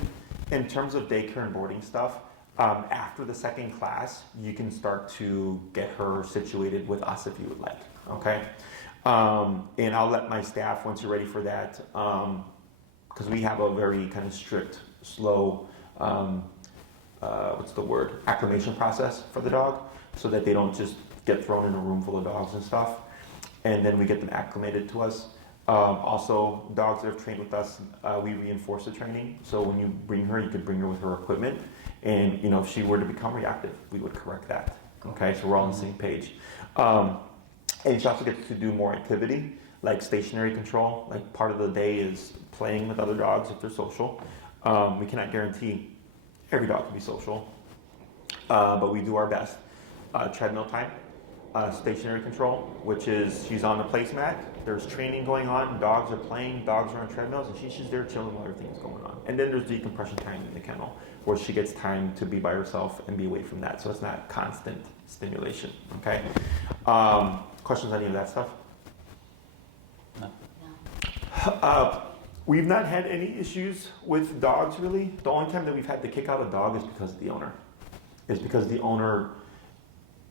In terms of daycare and boarding stuff, after the second class, you can start to get her situated with us if you would like. Okay? And I'll let my staff, once you're ready for that, because we have a very kind of strict, slow, acclimation process for the dog, so that they don't just get thrown in a room full of dogs and stuff. And then we get them acclimated to us. Also, dogs that have trained with us, we reinforce the training. So when you bring her, you could bring her with her equipment. And, you know, if she were to become reactive, we would correct that. Okay, so we're all on the same page. And she also gets to do more activity, like stationary control. Like part of the day is playing with other dogs if they're social. We cannot guarantee every dog can be social, but we do our best. Treadmill time, stationary control, which is she's on the placemat. There's training going on. Dogs are playing. Dogs are on treadmills, and she's just there chilling while everything is going on. And then there's decompression time in the kennel, where she gets time to be by herself and be away from that. So it's not constant stimulation. Okay. Questions on any of that stuff? No. We've not had any issues with dogs really. The only time that we've had to kick out a dog is because of the owner. Is because the owner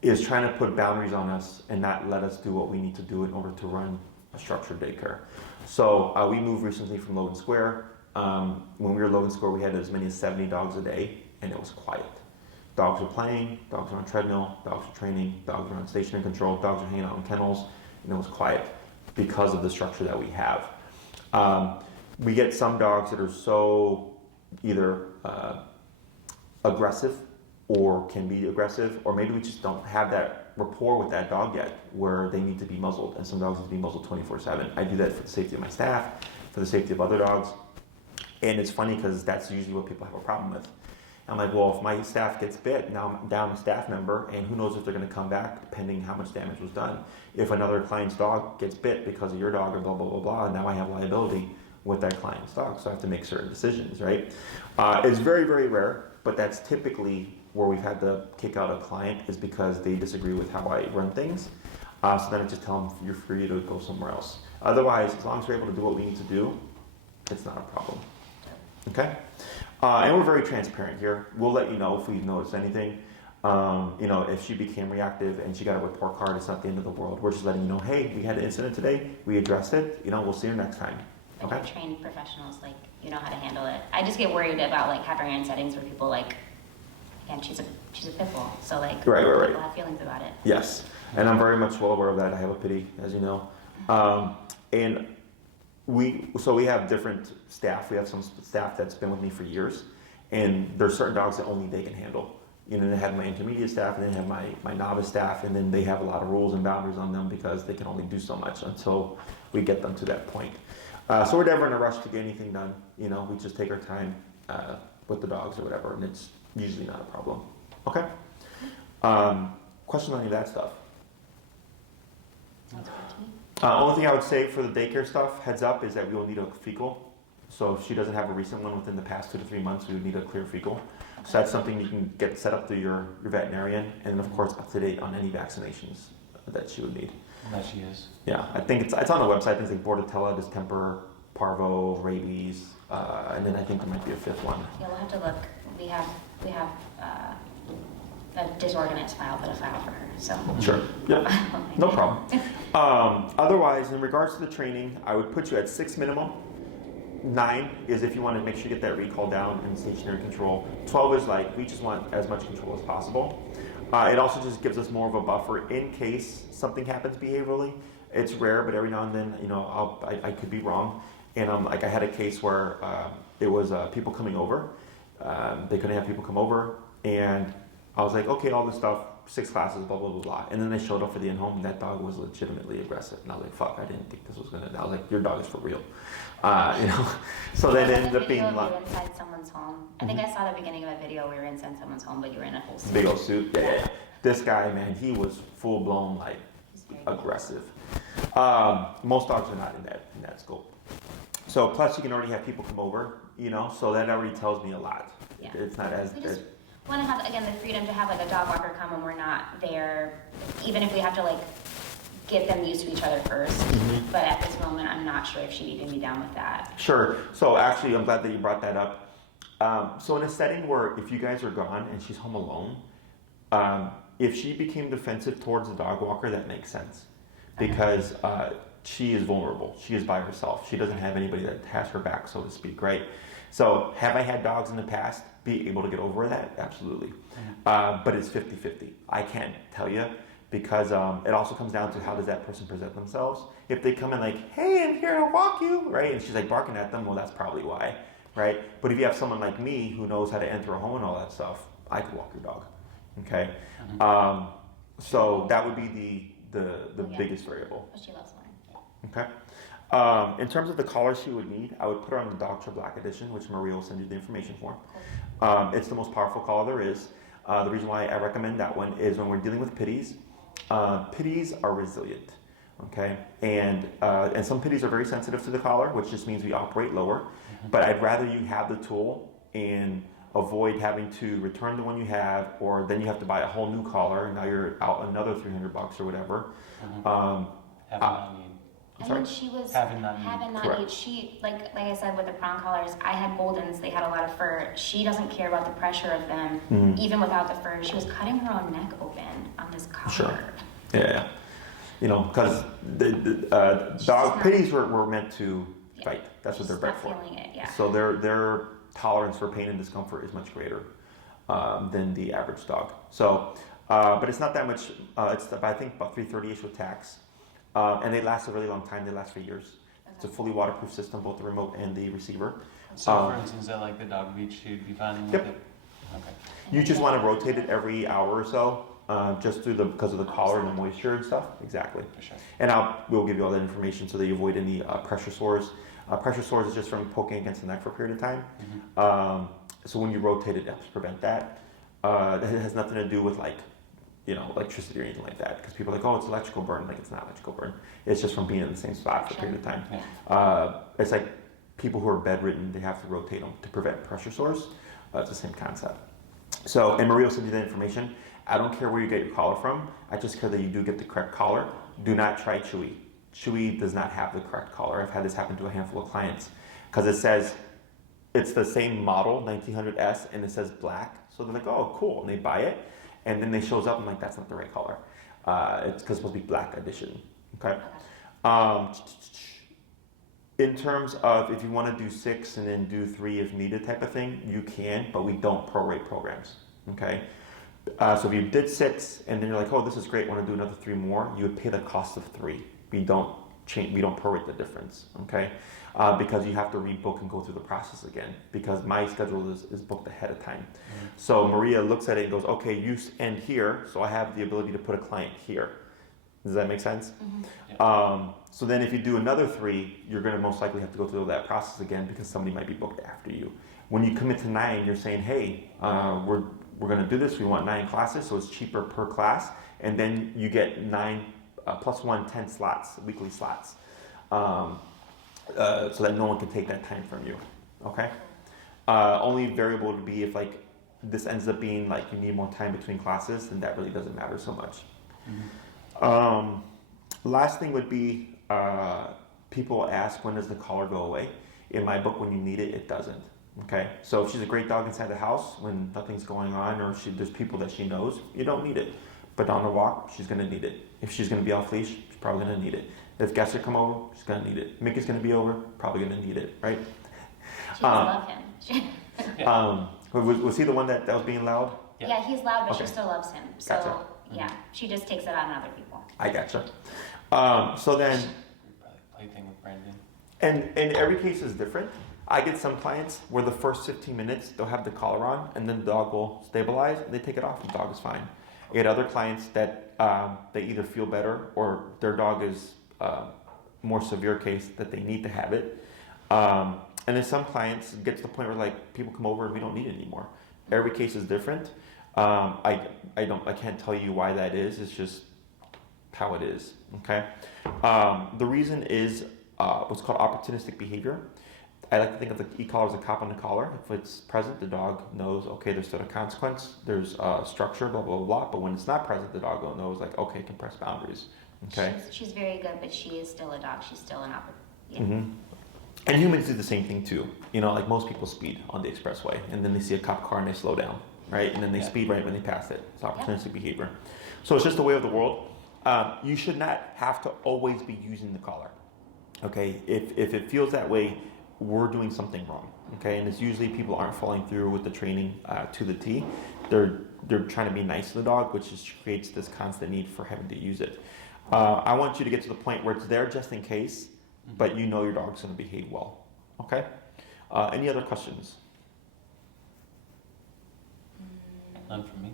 is trying to put boundaries on us and not let us do what we need to do in order to run a structured daycare. So we moved recently from Logan Square. When we were at Logan Square, we had as many as 70 dogs a day, and it was quiet. Dogs were playing, dogs were on treadmill, dogs were training, dogs were on stationary control, dogs were hanging out in kennels, and it was quiet because of the structure that we have. We get some dogs that are so either aggressive or can be aggressive, or maybe we just don't have that rapport with that dog yet where they need to be muzzled, and some dogs need to be muzzled 24/7. I do that for the safety of my staff, for the safety of other dogs, and it's funny because that's usually what people have a problem with. I'm like, well, if my staff gets bit, now I'm down a staff member, and who knows if they're going to come back depending how much damage was done. If another client's dog gets bit because of your dog or blah, blah, blah, blah, now I have liability with that client's dog, so I have to make certain decisions, right? It's very, very rare, but that's typically where we've had to kick out a client is because they disagree with how I run things. So then I just tell them, you're free to go somewhere else. Otherwise, as long as we're able to do what we need to do, it's not a problem. Okay? And we're very transparent here. We'll let you know if we notice anything. If she became reactive and she got a report card, it's not the end of the world. We're just letting you know, hey, we had an incident today. We addressed it. We'll see you next time. Like Okay? we're trained professionals, like you know how to handle it. I just get worried about like having her in settings where people like, again, she's a pit bull, so like Right. people have feelings about it. Yes. And I'm very much well aware of that. I have a pity, as you know. And we have different staff. We have some staff that's been with me for years, and there's certain dogs that only they can handle. They have my intermediate staff, and then have my novice staff, and then they have a lot of rules and boundaries on them because they can only do so much until we get them to that point. So we're never in a rush to get anything done. We just take our time with the dogs or whatever, and it's usually not a problem. Okay? Questions on any of that stuff? Sounds good to me. Only thing I would say for the daycare stuff, heads up, is that we will need a fecal. So if she doesn't have a recent one within the past 2 to 3 months, we would need a clear fecal. So that's something you can get set up through your veterinarian, and of course up to date on any vaccinations that she would need. That she is. Yeah, I think it's on the website. Things like Bordetella, distemper, parvo, rabies, and then I think there might be a fifth one. Yeah, we'll have to look. We have a disorganized file, but a file for her. So Sure. Yep. No problem. Otherwise, in regards to the training, I would put you at 6 minimum. 9 is if you want to make sure you get that recall down and stationary control. 12 is like, we just want as much control as possible. It also just gives us more of a buffer in case something happens behaviorally. It's rare, but every now and then, I could be wrong. And I had a case where it was people coming over. They couldn't have people come over, and I was like, okay, all this stuff, 6 classes, blah, blah, blah, blah. And then they showed up for the in-home, and that dog was legitimately aggressive. And I was like, fuck, I didn't think this was going to... I was like, your dog is for real. So that ended up being... You were inside someone's home. I think I saw the beginning of a video where you were inside someone's home, but you were in a full suit. Big old suit. Yeah. This guy, man, he was full-blown, aggressive. Most dogs are not in that scope. So plus you can already have people come over, so that already tells me a lot. Yeah. It's not as... We just want to have, again, the freedom to have a dog walker come when we're not there, even if we have to get them used to each other first. Mm-hmm. But at this moment, I'm not sure if she'd even be down with that. Sure. So actually, I'm glad that you brought that up. So in a setting where if you guys are gone and she's home alone, if she became defensive towards the dog walker, that makes sense. Because she is vulnerable. She is by herself. She doesn't have anybody that has her back, so to speak, right? So have I had dogs in the past be able to get over that? Absolutely. But it's 50-50. I can't tell you because it also comes down to how does that person present themselves. If they come in like, hey, I'm here to walk you, right? And she's barking at them, well, that's probably why, right? But if you have someone like me who knows how to enter a home and all that stuff, I could walk your dog, okay? So that would be the biggest variable. But she loves mine. Okay. In terms of the collar she would need, I would put her on the Dogtra Black Edition, which Maria will send you the information for. It's the most powerful collar there is. The reason why I recommend that one is when we're dealing with pitties, pitties are resilient. Okay, and some pitties are very sensitive to the collar, which just means we operate lower. But I'd rather you have the tool and avoid having to return the one you have, or then you have to buy a whole new collar, and now you're out another $300 or whatever. I mean, she was having not need. She like I said with the prong collars, I had Goldens. They had a lot of fur. She doesn't care about the pressure of them, even without the fur. She was cutting her own neck open on this collar. Sure. Yeah. You know, because the dog pitties were meant to fight. That's what they're bred for. Feeling it, yeah. So their tolerance for pain and discomfort is much greater than the average dog. So, but it's not that much. It's I think about 330-ish with tax, and they last a really long time. They last for years. Okay. It's a fully waterproof system, both the remote and the receiver. So, for instance, at like the dog beach, you'd be fine with it. Okay. You just want to rotate it every hour or so. Just because of the collar and the moisture and stuff. Exactly. For sure. And we'll give you all that information so that you avoid any pressure sores. Pressure sores is just from poking against the neck for a period of time. So when you rotate it helps prevent that. It has nothing to do with electricity or anything like that. Because people are like, oh, it's electrical burn. Like, it's not electrical burn. It's just from being in the same spot for a period of time. Yeah. It's like people who are bedridden, they have to rotate them to prevent pressure sores. It's the same concept. So, and Maria will send you that information. I don't care where you get your collar from. I just care that you do get the correct collar. Do not try Chewy. Chewy does not have the correct collar. I've had this happen to a handful of clients because it says it's the same model, 1900S, and it says black. So they're like, oh, cool, and they buy it, and then they shows up and like, that's not the right color. It's because it's supposed to be black edition. Okay. In terms of if you want to do 6 and then do 3 if needed type of thing, you can, but we don't prorate programs. Okay. So if you did 6 and then you're like, oh, this is great, want to do another 3 more, you would pay the cost of 3. We don't prorate the difference, okay? Because you have to rebook and go through the process again because my schedule is booked ahead of time. So Maria looks at it and goes, okay, you end here, so I have the ability to put a client here. Does that make sense? Yeah. So then if you do another 3, you're going to most likely have to go through that process again because somebody might be booked after you. When you commit to 9, you're saying, hey, we're going to do this. We want 9 classes, so it's cheaper per class. And then you get 9 plus 1, 10 slots, weekly slots, so that no one can take that time from you. Okay? Only variable would be if like this ends up being like you need more time between classes, then that really doesn't matter so much. Last thing would be people ask, when does the collar go away? In my book, when you need it, it doesn't. Okay, so if she's a great dog inside the house when nothing's going on, or there's people that she knows, you don't need it. But on the walk, she's going to need it. If she's going to be off leash, she's probably going to need it. If guests are come over, she's going to need it. Mickey's going to be over, probably going to need it, right? She does love him. Was he the one that was being loud? Yeah, he's loud, but she still loves him. So gotcha. Yeah, she just takes it out on other people. I gotcha. So then, plaything with Brandon. And every case is different. I get some clients where the first 15 minutes they'll have the collar on and then the dog will stabilize and they take it off and the dog is fine. I get other clients that they either feel better or their dog is more severe case that they need to have it. And then some clients get to the point where like people come over and we don't need it anymore. Every case is different. I can't tell you why that is. It's just how it is. Okay. The reason is what's called opportunistic behavior. I like to think of the e-collar as a cop on the collar. If it's present, the dog knows, okay, there's still a consequence, there's structure, blah, blah, blah. But when it's not present, the dog knows, like, okay, it can press boundaries. Okay. She's very good, but she is still a dog. She's still an opportunity. Yeah. Mm-hmm. And humans do the same thing too. You know, like most people speed on the expressway, and then they see a cop car and they slow down, right? And then they speed right when they pass it. It's opportunistic behavior. So it's just the way of the world. You should not have to always be using the collar. Okay. If it feels that way, we're doing something wrong, okay? And it's usually people aren't following through with the training to the T. They're trying to be nice to the dog, which just creates this constant need for having to use it. I want you to get to the point where it's there just in case, but you know your dog's going to behave well, okay? Any other questions? None from me.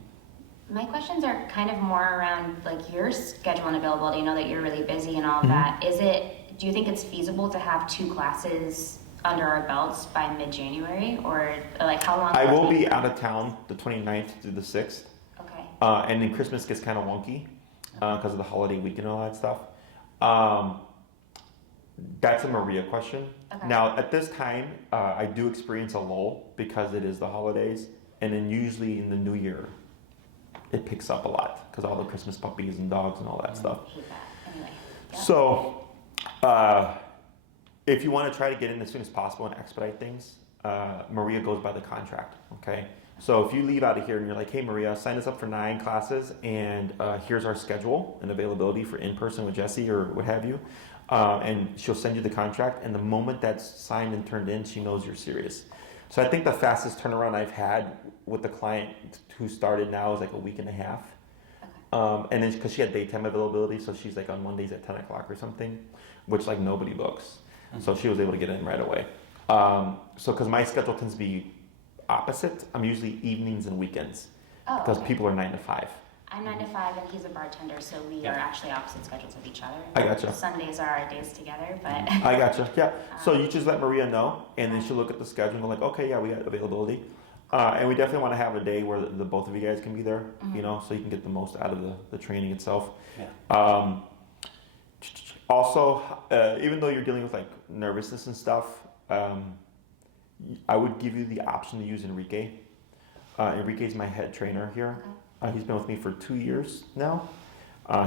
My questions are kind of more around like your schedule and availability. I know that you're really busy and all of that. Do you think it's feasible to have 2 classes under our belts by mid-January, or like how long? I will be out of town the 29th through the 6th. Okay. And then Christmas gets kind of wonky because of the holiday week and all that stuff. That's a Maria question. Okay. Now, at this time, I do experience a lull because it is the holidays. And then usually in the new year, it picks up a lot because all the Christmas puppies and dogs and all that stuff. I hate that. Anyway. Yeah. So, if you want to try to get in as soon as possible and expedite things, Maria goes by the contract, okay? So if you leave out of here and you're like, hey Maria, sign us up for 9 classes and here's our schedule and availability for in-person with Jesse or what have you, and she'll send you the contract, and the moment that's signed and turned in, she knows you're serious. So I think the fastest turnaround I've had with the client who started now is like a week and a half. And then because she had daytime availability, so she's like on Mondays at 10 o'clock or something, which like nobody books. So she was able to get in right away. So because my schedule tends to be opposite, I'm usually evenings and weekends because people are 9 to 5. I'm 9 to 5 and he's a bartender, so we are actually opposite schedules of each other. I gotcha. Sundays are our days together, but I gotcha. Yeah. So you just let Maria know, and then she'll look at the schedule and go like, okay, yeah, we got availability. And we definitely want to have a day where the both of you guys can be there, you know, so you can get the most out of the training itself. Yeah. Also, even though you're dealing with like nervousness and stuff, I would give you the option to use Enrique. Enrique's my head trainer here. He's been with me for 2 years now.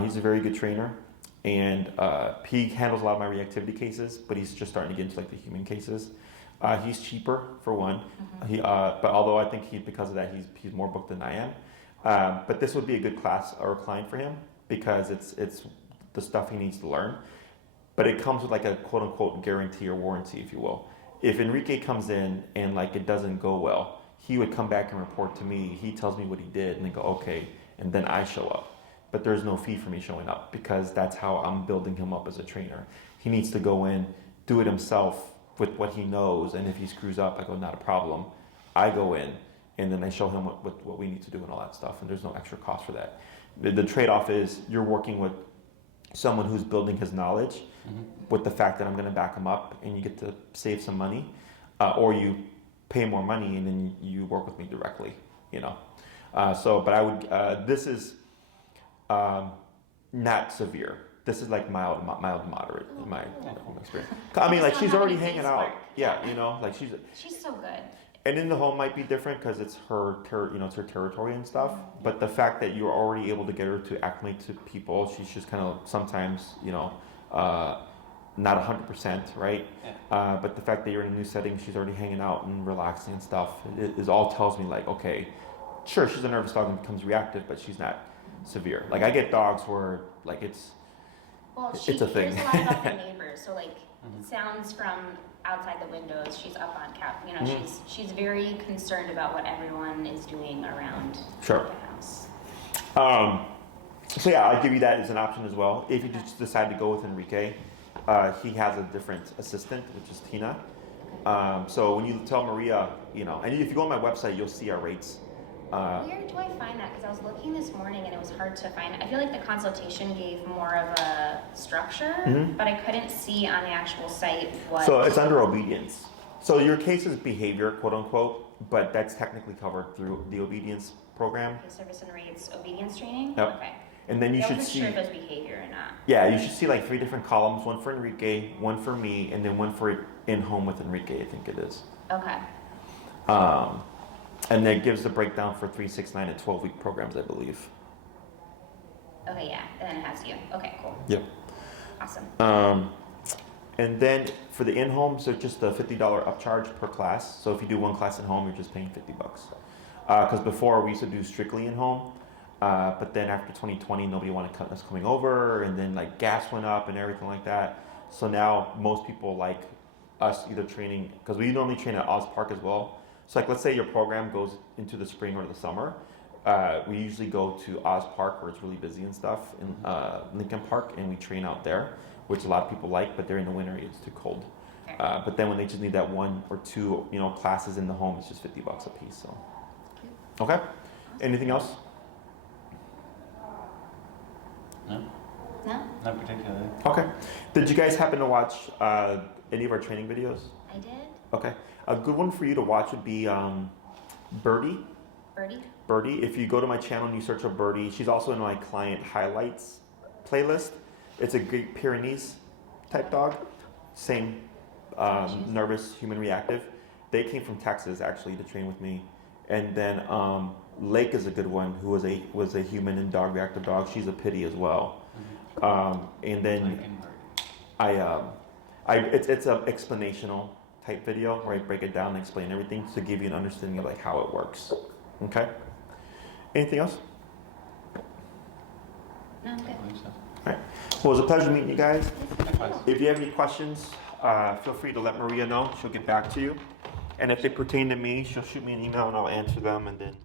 He's a very good trainer, and he handles a lot of my reactivity cases, but he's just starting to get into like the human cases. He's cheaper for one, but although I think because of that he's more booked than I am. But this would be a good class or client for him because it's the stuff he needs to learn. But it comes with like a quote unquote guarantee or warranty, if you will. If Enrique comes in and like it doesn't go well, he would come back and report to me. He tells me what he did and then go, okay, and then I show up. But there's no fee for me showing up because that's how I'm building him up as a trainer. He needs to go in, do it himself with what he knows, and if he screws up, I go, not a problem. I go in, and then I show him what we need to do and all that stuff, and there's no extra cost for that. The trade-off is you're working with someone who's building his knowledge with the fact that I'm going to back him up, and you get to save some money, or you pay more money and then you work with me directly, you know. But I would, this is not severe. This is like mild to moderate in my experience. I mean, like she's already hanging out. Yeah, you know, like she's so good. And in the home might be different because it's her, it's her territory and stuff. But the fact that you're already able to get her to acclimate to people, she's just kind of sometimes, not 100%, right? Yeah. But the fact that you're in a new setting, she's already hanging out and relaxing and stuff, it all tells me like, okay, sure, she's a nervous dog and becomes reactive, but she's not severe. Like I get dogs where like it's a thing. She hears a lot about the neighbors, so like sounds from outside the windows. She's up on cap. You know, she's very concerned about what everyone is doing around the house. So yeah, I'll give you that as an option as well. If you just decide to go with Enrique, he has a different assistant, which is Tina. So when you tell Maria, and if you go on my website, you'll see our rates. Where do I find that? Because I was looking this morning and it was hard to find. I feel like the consultation gave more of a structure, but I couldn't see on the actual site what. So it's under obedience. So your case is behavior, quote unquote, but that's technically covered through the obedience program. Okay, service and rates, obedience training? Yep. Okay. And then you should see. see. I wasn't sure if it was behavior or not. Yeah, you should see like 3 different columns: one for Enrique, one for me, and then one for in home with Enrique. I think it is. Okay. And then it gives the breakdown for 3, 6, 9, and 12-week programs, I believe. Okay, yeah, and then it has you. Okay, cool. Yep. Awesome. And then for the in-home, so just a $50 upcharge per class. So if you do one class at home, you're just paying $50. Because before we used to do strictly in-home, but then after 2020, nobody wanted us coming over, and then like gas went up and everything like that. So now most people like us either training, because we normally train at Oz Park as well. So like let's say your program goes into the spring or the summer, we usually go to Oz Park where it's really busy and stuff in Lincoln Park, and we train out there, which a lot of people like, but during the winter it's too cold. But then when they just need that 1 or 2 classes in the home, it's just $50 a piece. So okay, anything else? No, No, not particularly. Okay. Did you guys happen to watch any of our training videos? I did. Okay. A good one for you to watch would be Birdie. Birdie. Birdie. If you go to my channel and you search for Birdie, she's also in my client highlights playlist. It's a Great Pyrenees type dog. Same nervous, human reactive. They came from Texas actually to train with me. And then Lake is a good one, who was a human and dog reactive dog. She's a pity as well. And then it's a explanational type video where I break it down and explain everything to give you an understanding of like how it works. Okay. Anything else? No, good. All right. Well, it was a pleasure meeting you guys. Likewise. If you have any questions, feel free to let Maria know. She'll get back to you. And if they pertain to me, she'll shoot me an email and I'll answer them. And then